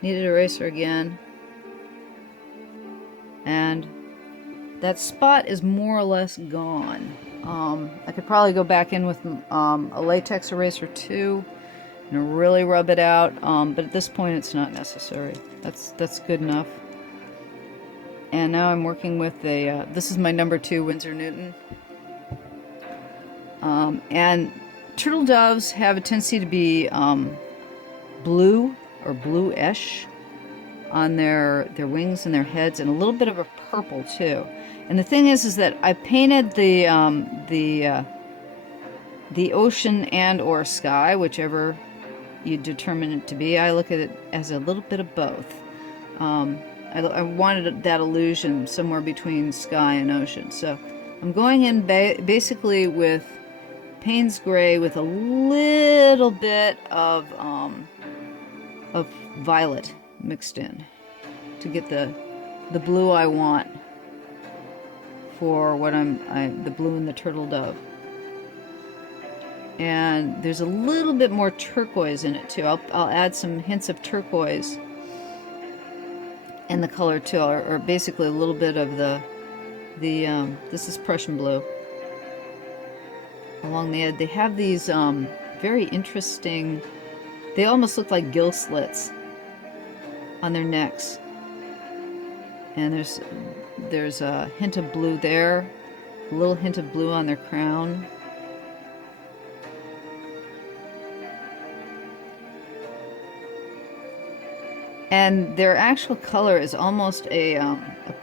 Kneaded eraser again. And that spot is more or less gone. I could probably go back in with a latex eraser too and really rub it out, but at this point it's not necessary. That's good enough. And now I'm working with this is my number 2 Winsor Newton. And Turtledoves have a tendency to be blue or bluish on their wings and their heads, and a little bit of a purple too. And the thing is that I painted the ocean and or sky, whichever you determine it to be. I look at it as a little bit of both. I wanted that illusion somewhere between sky and ocean. So I'm going in basically with Payne's Gray with a little bit of violet mixed in to get the blue I want for what the blue in the Turtledove. And there's a little bit more turquoise in it too. I'll add some hints of turquoise in the color too, or basically a little bit of this is Prussian blue along the edge. They have these very interesting, they almost look like gill slits on their necks, and there's a hint of blue there, a little hint of blue on their crown. And their actual color is almost a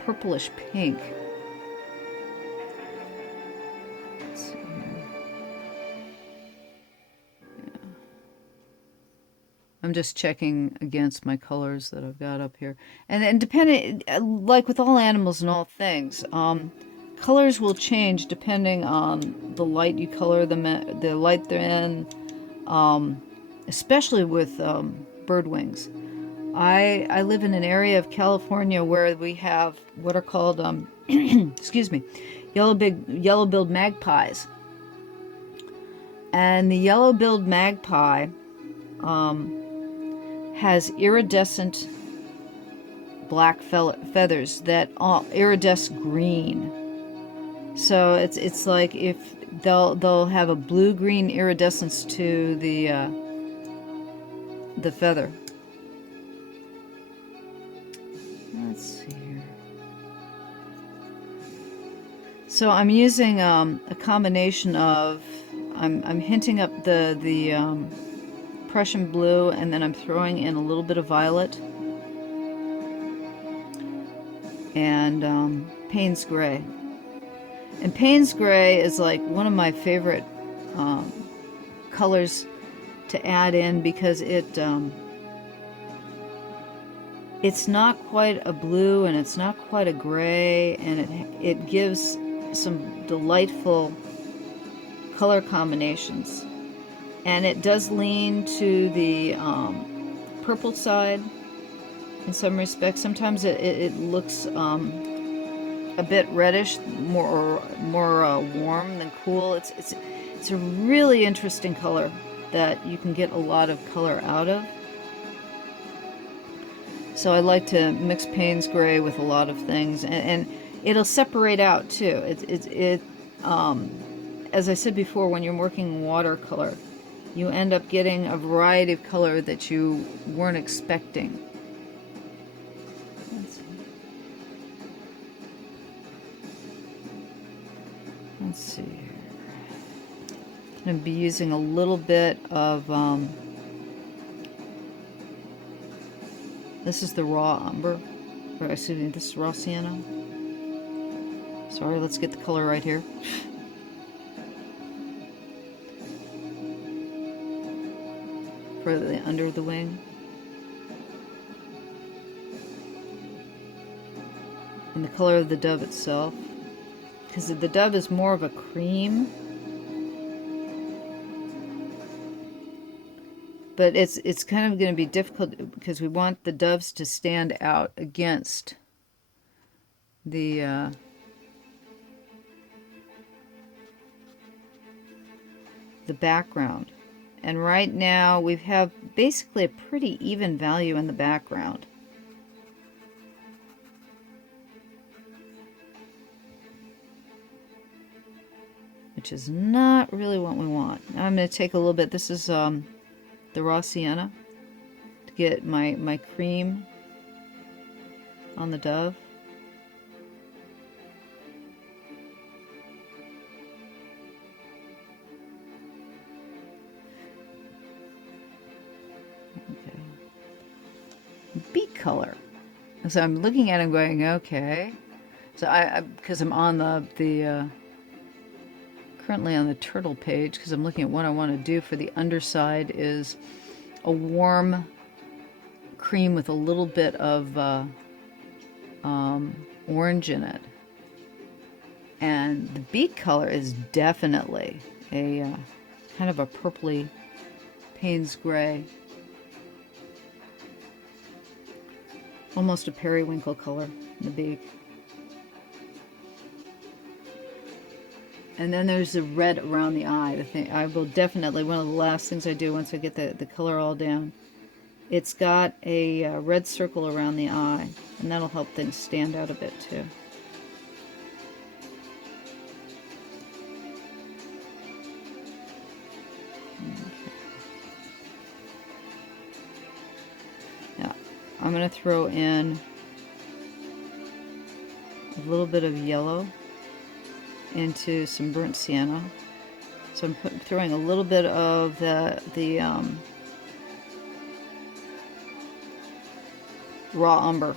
purplish pink. Let's see here. Yeah. I'm just checking against my colors that I've got up here. And depending, like with all animals and all things, colors will change depending on the light you color them in, the light they're in, especially with bird wings. I live in an area of California where we have what are called excuse me, yellow-billed magpies. And the yellow-billed magpie has iridescent black feathers that iridesce green. So it's like if they'll have a blue-green iridescence to the feather. Let's see here. So I'm using a combination of I'm hinting up the Prussian blue, and then I'm throwing in a little bit of violet and Payne's gray. And Payne's gray is like one of my favorite colors to add in because it's not quite a blue and it's not quite a gray, and it gives some delightful color combinations. And it does lean to the purple side in some respects. Sometimes it looks a bit reddish, more warm than cool. It's a really interesting color that you can get a lot of color out of. So I like to mix Payne's gray with a lot of things, and it'll separate out too. As I said before, when you're working watercolor, you end up getting a variety of color that you weren't expecting. Let's see here. I'm going to be using a little bit of this is the raw umber, or excuse me, this is raw sienna. Sorry, let's get the color right here. For the under the wing. And the color of the dove itself. Because the dove is more of a cream. But it's kind of going to be difficult because we want the doves to stand out against the background. And right now we have basically a pretty even value in the background. Which is not really what we want. Now I'm going to take a little bit, this is the raw sienna, to get my cream on the dove. Okay. Beak color. So I'm looking at it and going, okay. So because I'm on the currently on the turtle page, because I'm looking at what I want to do for the underside is a warm cream with a little bit of orange in it. And the beak color is definitely a kind of a purpley Payne's gray. Almost a periwinkle color in the beak. And then there's the red around the eye. The thing I will definitely, one of the last things I do once I get the color all down, it's got a red circle around the eye, and that'll help things stand out a bit too. Okay. Now, I'm going to throw in a little bit of yellow into some burnt sienna. So I'm throwing a little bit of the raw umber.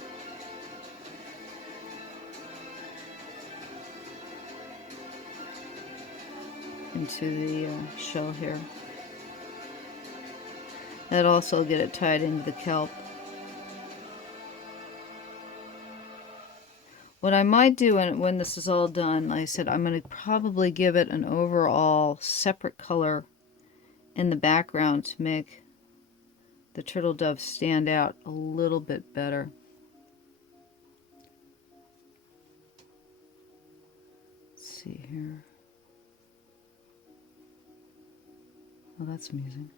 Into the shell here. That'll also get it tied into the kelp. What I might do when this is all done, like I said, I'm going to probably give it an overall separate color in the background to make the turtle doves stand out a little bit better. Let's see here. Oh, that's amusing.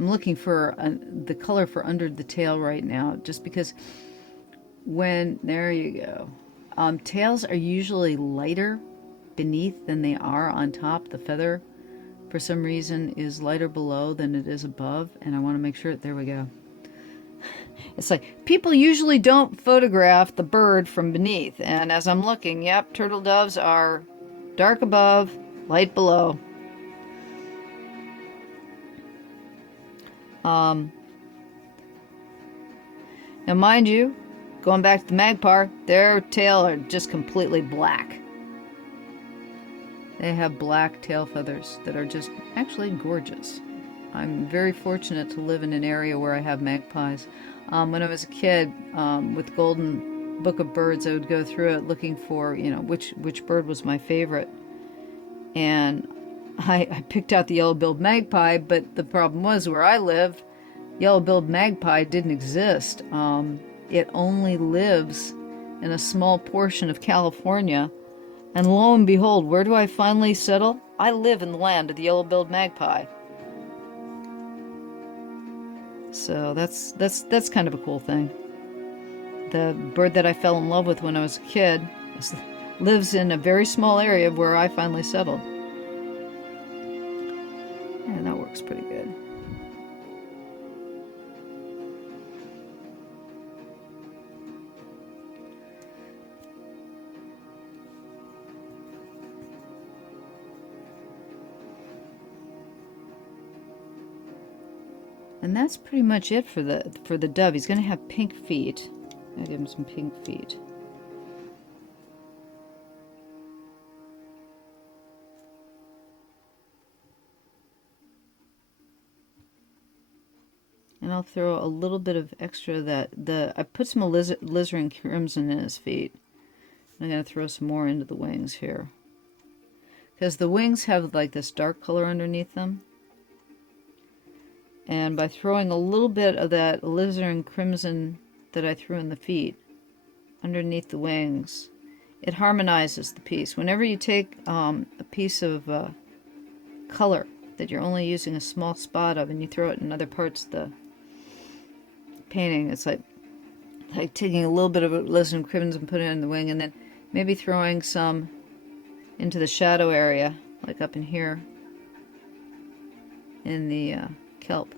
I'm looking for the color for under the tail right now, just because there you go. Tails are usually lighter beneath than they are on top. The feather, for some reason, is lighter below than it is above, and I want to make sure, there we go. It's like, people usually don't photograph the bird from beneath, and as I'm looking, yep, turtle doves are dark above, light below. Now mind you, going back to the magpie, their tail are just completely black. They have black tail feathers that are just actually gorgeous. I'm very fortunate to live in an area where I have magpies. When I was a kid, with Golden Book of Birds, I would go through it looking for, you know, which bird was my favorite. And I picked out the yellow-billed magpie, but the problem was, where I live, yellow-billed magpie didn't exist. It only lives in a small portion of California. And lo and behold, where do I finally settle? I live in the land of the yellow-billed magpie. So that's kind of a cool thing. The bird that I fell in love with when I was a kid lives in a very small area of where I finally settled. And that works pretty good. And that's pretty much it for the dove. He's going to have pink feet. I'll give him some pink feet. And I'll throw a little bit of extra I put some alizarin crimson in his feet. I'm going to throw some more into the wings here, because the wings have like this dark color underneath them. And by throwing a little bit of that alizarin crimson that I threw in the feet underneath the wings, it harmonizes the piece. Whenever you take a piece of color that you're only using a small spot of and you throw it in other parts of the painting, it's like taking a little bit of alizarin crimson and putting it in the wing, and then maybe throwing some into the shadow area, like up in here in the kelp.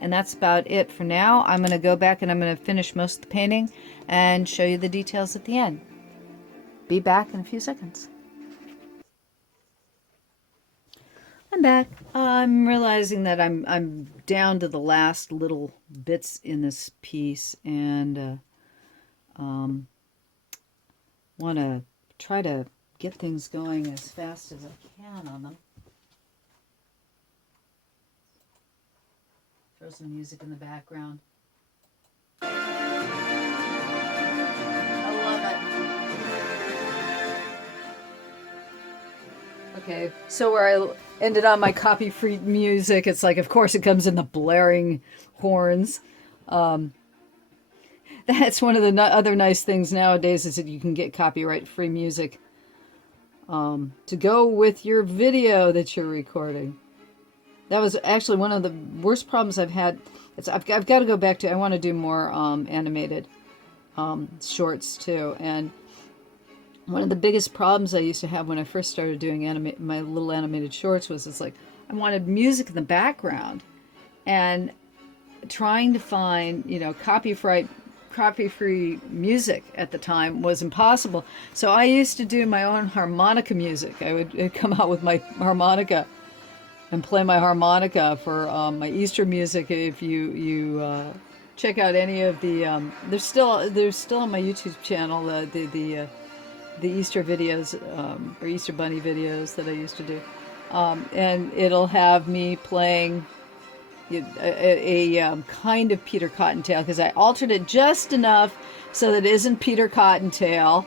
And that's about it for now. I'm going to go back and I'm going to finish most of the painting and show you the details at the end. Be back in a few seconds. I'm back. I'm realizing that I'm down to the last little bits in this piece, and want to try to get things going as fast as I can on them. Throw some music in the background. I love it. Okay, so where I ended on my copy-free music, it's like, of course, it comes in the blaring horns. That's one of the other nice things nowadays, is that you can get copyright-free music to go with your video that you're recording. That was actually one of the worst problems I've had. I've got to go back to, I want to do more animated shorts too. And one of the biggest problems I used to have when I first started doing my little animated shorts was, it's like, I wanted music in the background. And trying to find, you know, copy-free music at the time was impossible. So I used to do my own harmonica music. I would come out with my harmonica and play my harmonica for my Easter music. If you check out any of the there's still on my YouTube channel the Easter videos or Easter bunny videos that I used to do, and it'll have me playing a kind of Peter Cottontail, because I altered it just enough so that it isn't Peter Cottontail,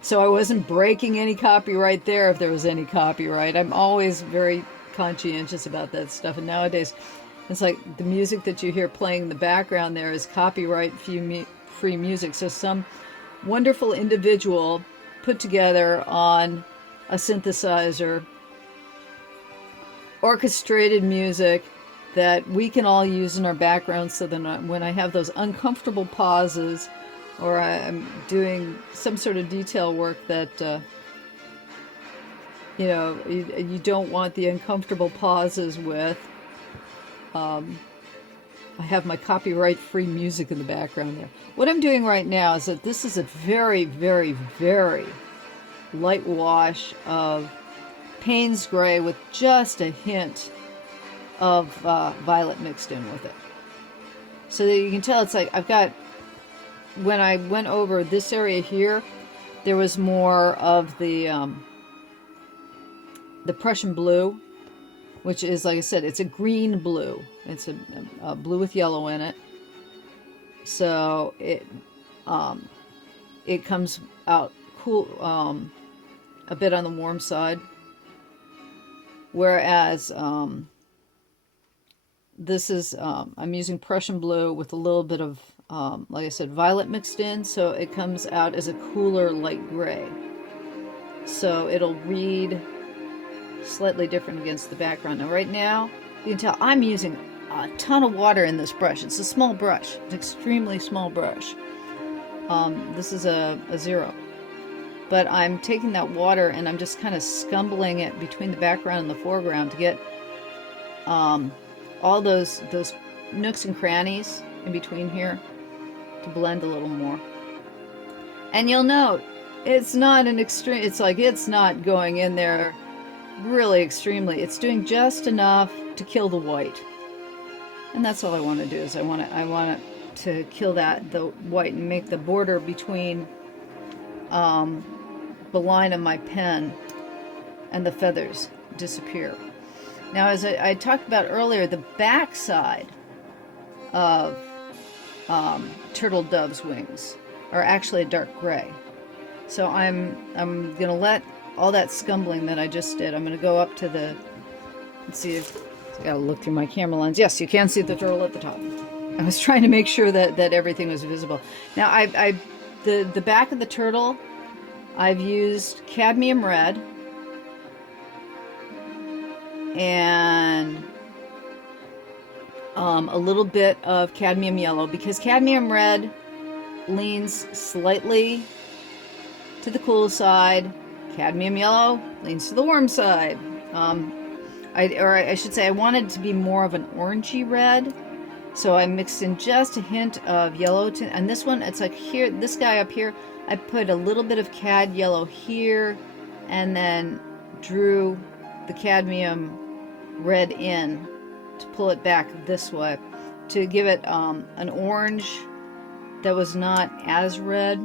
So I wasn't breaking any copyright there if there was any copyright. I'm always very conscientious about that stuff. And nowadays, it's like the music that you hear playing in the background there is copyright free music. So some wonderful individual put together on a synthesizer orchestrated music that we can all use in our background, so then when I have those uncomfortable pauses or I'm doing some sort of detail work that you know, you don't want the uncomfortable pauses with, I have my copyright free music in the background there. What I'm doing right now is that this is a very, very, very light wash of Payne's gray with just a hint of violet mixed in with it. So that you can tell it's like I've got, when I went over this area here, there was more of the Prussian blue, which is, like I said, it's a green blue. It's a blue with yellow in it. So it comes out cool, a bit on the warm side. Whereas this is, I'm using Prussian blue with a little bit of, like I said, violet mixed in, so it comes out as a cooler light gray. So it'll read slightly different against the background. Now right now, you can tell I'm using a ton of water in this brush. It's a small brush, an extremely small brush. This is a 0. But I'm taking that water and I'm just kind of scumbling it between the background and the foreground to get all those nooks and crannies in between here to blend a little more. And you'll note, it's not an extreme, it's like it's not going in there really extremely. It's doing just enough to kill the white. And that's all I want to do, is I want it to kill the white and make the border between the line of my pen and the feathers disappear. Now, as I talked about earlier, the back side of Turtledove's wings are actually a dark gray. So I'm going to let all that scumbling that I just did, I'm going to go up to the, let's see if, I got to look through my camera lens. Yes, you can see the turtle at the top. I was trying to make sure that everything was visible. Now, the back of the turtle, I've used cadmium red and a little bit of cadmium yellow, because cadmium red leans slightly to the cool side. Cadmium yellow leans to the warm side. I should say I wanted it to be more of an orangey red, so I mixed in just a hint of yellow and this one, it's like here, this guy up here, I put a little bit of cad yellow here and then drew the cadmium red in to pull it back this way to give it an orange that was not as red,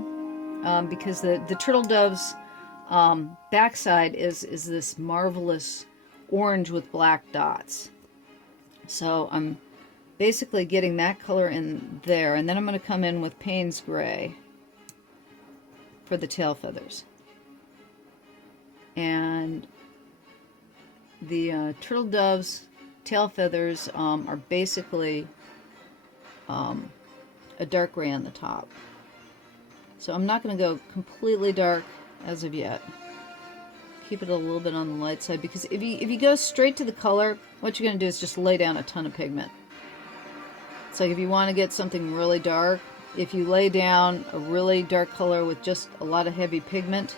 because the Turtledoves backside is this marvelous orange with black dots. So I'm basically getting that color in there, and then I'm going to come in with Payne's gray for the tail feathers. And the Turtledoves tail feathers are basically a dark gray on the top. So I'm not going to go completely dark as of yet. Keep it a little bit on the light side, because if you go straight to the color, what you're going to do is just lay down a ton of pigment. It's like if you want to get something really dark, if you lay down a really dark color with just a lot of heavy pigment,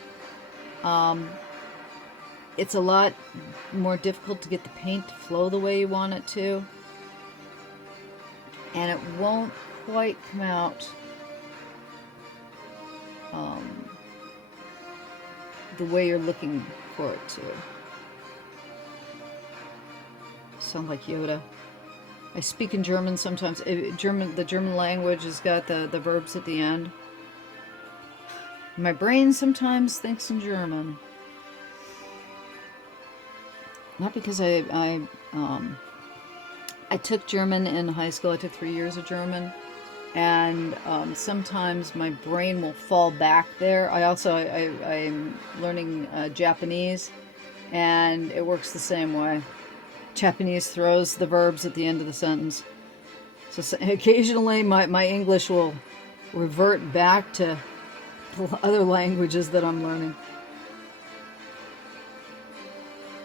it's a lot more difficult to get the paint to flow the way you want it to, and it won't quite come out the way you're looking for it to. Sound like Yoda. I speak in German sometimes. The German language has got the verbs at the end. My brain sometimes thinks in German. Not because I took German in high school. I took 3 years of German. and sometimes my brain will fall back there. I'm learning Japanese, and it works the same way. Japanese throws the verbs at the end of the sentence. So occasionally my English will revert back to other languages that I'm learning.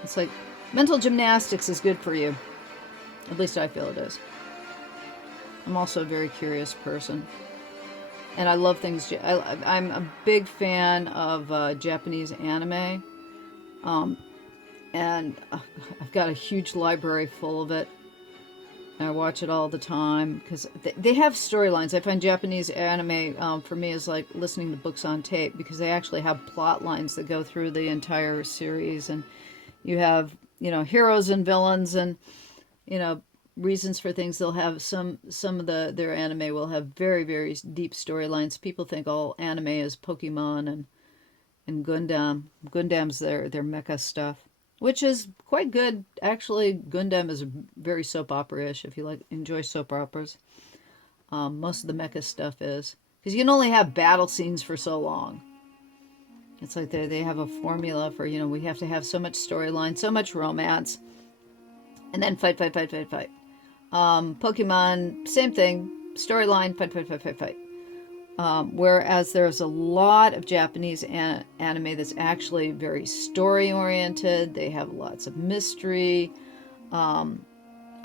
It's like mental gymnastics is good for you. At least I feel it is. I'm also a very curious person. And I love things. I'm a big fan of Japanese anime. And I've got a huge library full of it. I watch it all the time because they have storylines. I find Japanese anime for me is like listening to books on tape because they actually have plot lines that go through the entire series, and you have heroes and villains and reasons for things. They'll have some of their anime will have very, very deep storylines. People think all anime is Pokemon and Gundam. Gundam's their mecha stuff, which is quite good. Actually, Gundam is very soap opera-ish if you enjoy soap operas. Most of the mecha stuff is. Because you can only have battle scenes for so long. It's like they have a formula for, we have to have so much storyline, so much romance, and then fight. Pokemon, same thing. Storyline, fight. Whereas there's a lot of Japanese anime that's actually very story oriented. They have lots of mystery. One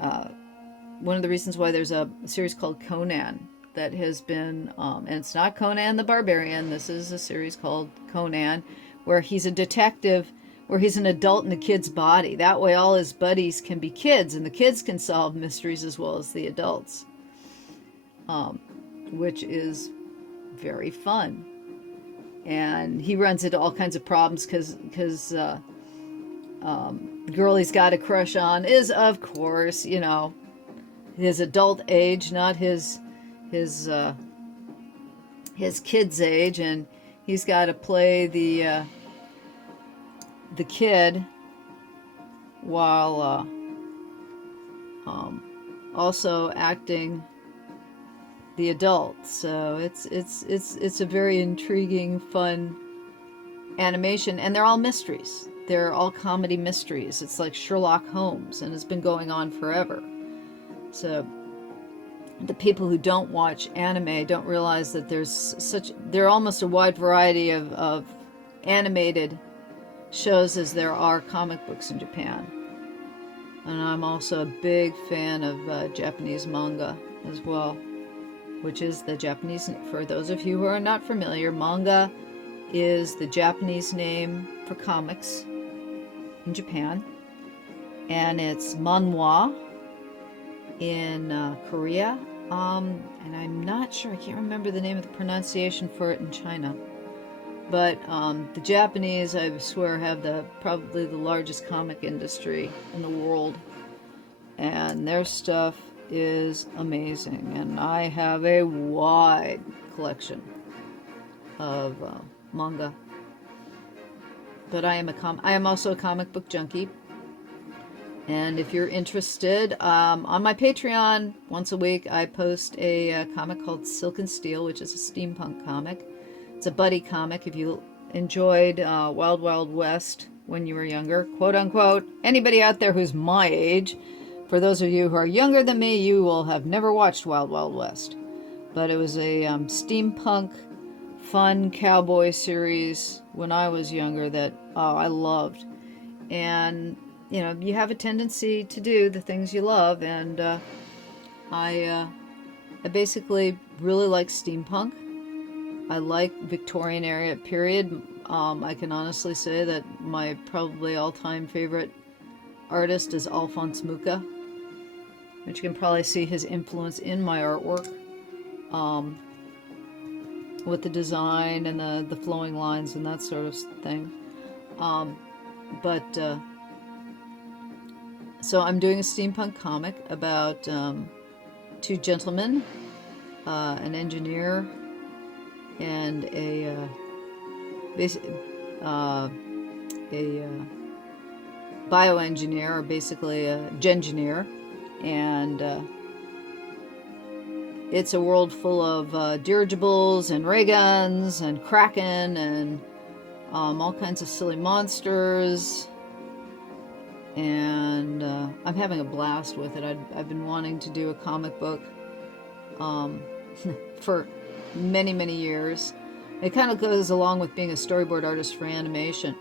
of the reasons why there's a series called Conan that has been, and it's not Conan the Barbarian. This is a series called Conan, where he's a detective, where he's an adult in a kid's body. That way all his buddies can be kids, and the kids can solve mysteries as well as the adults, which is very fun. And he runs into all kinds of problems because the girl he's got a crush on is, of course, his adult age, not his kid's age, and he's got to play the kid while also acting the adult. So it's a very intriguing, fun animation, and they're all mysteries. They're all comedy mysteries. It's like Sherlock Holmes, and it's been going on forever. So the people who don't watch anime don't realize that there are almost a wide variety of animated shows as there are comic books in Japan. And I'm also a big fan of Japanese manga as well, which is the Japanese, for those of you who are not familiar, manga is the Japanese name for comics in Japan, and it's manhwa in Korea, and I'm not sure, I can't remember the name of the pronunciation for it in China, but the Japanese, I swear, have probably the largest comic industry in the world, and their stuff is amazing, and I have a wide collection of manga. But I am also a comic book junkie, and if you're interested, on my Patreon once a week I post a comic called Silk and Steel, which is a steampunk comic. It's a buddy comic. If you enjoyed Wild Wild West when you were younger, quote unquote, anybody out there who's my age, for those of you who are younger than me, you will have never watched Wild Wild West. But it was a steampunk, fun cowboy series when I was younger that I loved. And, you have a tendency to do the things you love. And I basically really like steampunk. I like Victorian era period. I can honestly say that my probably all-time favorite artist is Alphonse Mucha, which you can probably see his influence in my artwork, with the design and the flowing lines and that sort of thing. So I'm doing a steampunk comic about two gentlemen, an engineer and a bioengineer, or basically a gengineer, and it's a world full of dirigibles and ray guns and kraken and all kinds of silly monsters. And I'm having a blast with it. I've been wanting to do a comic book for many, many years. It kind of goes along with being a storyboard artist for animation.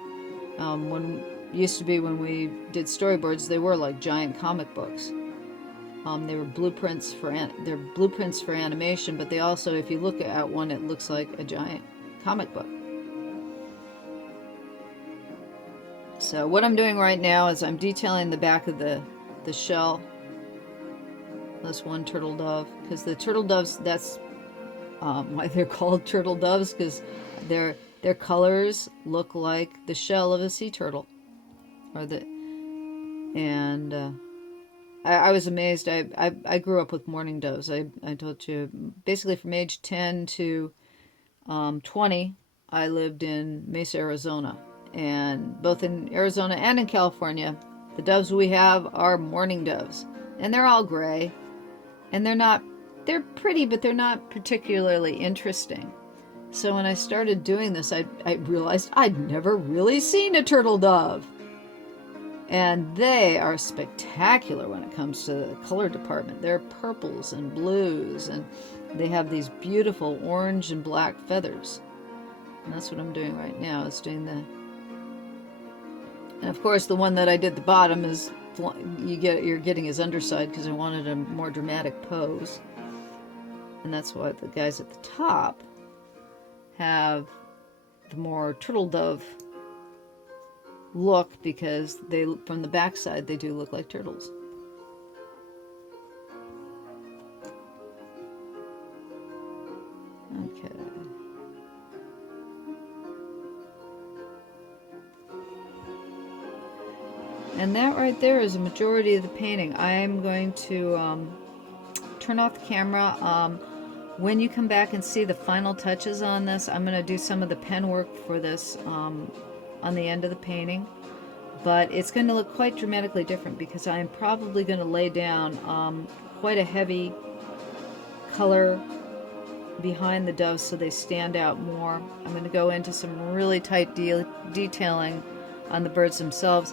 When used to be when we did storyboards, they were like giant comic books. They were blueprints for animation, but they also, if you look at one, it looks like a giant comic book. So what I'm doing right now is I'm detailing the back of the shell. This one turtle dove, because the turtle doves, that's why they're called turtle doves, because their colors look like the shell of a sea turtle, I was amazed. I grew up with mourning doves. I told you, basically from age 10 to 20, I lived in Mesa, Arizona. And both in Arizona and in California, the doves we have are mourning doves. And they're all gray. And they're pretty, but they're not particularly interesting. So when I started doing this, I realized I'd never really seen a turtle dove. And they are spectacular when it comes to the color department. They're purples and blues, and they have these beautiful orange and black feathers. And that's what I'm doing right now, is doing the... And of course, the one that I did the bottom is, you're getting his underside because I wanted a more dramatic pose. And that's why the guys at the top have the more turtle dove look, because they, from the backside, they do look like turtles. Okay. And that right there is a majority of the painting. I am going to turn off the camera. When you come back and see the final touches on this, I'm going to do some of the pen work for this on the end of the painting. But it's going to look quite dramatically different, because I'm probably going to lay down quite a heavy color behind the doves so they stand out more. I'm going to go into some really tight detailing on the birds themselves.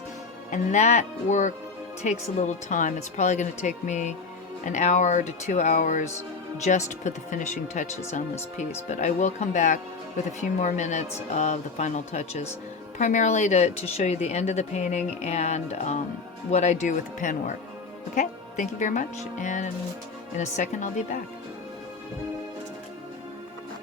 And that work takes a little time. It's probably going to take me an hour to 2 hours just to put the finishing touches on this piece. But I will come back with a few more minutes of the final touches, primarily to show you the end of the painting and what I do with the pen work. Okay, thank you very much, and in a second I'll be back.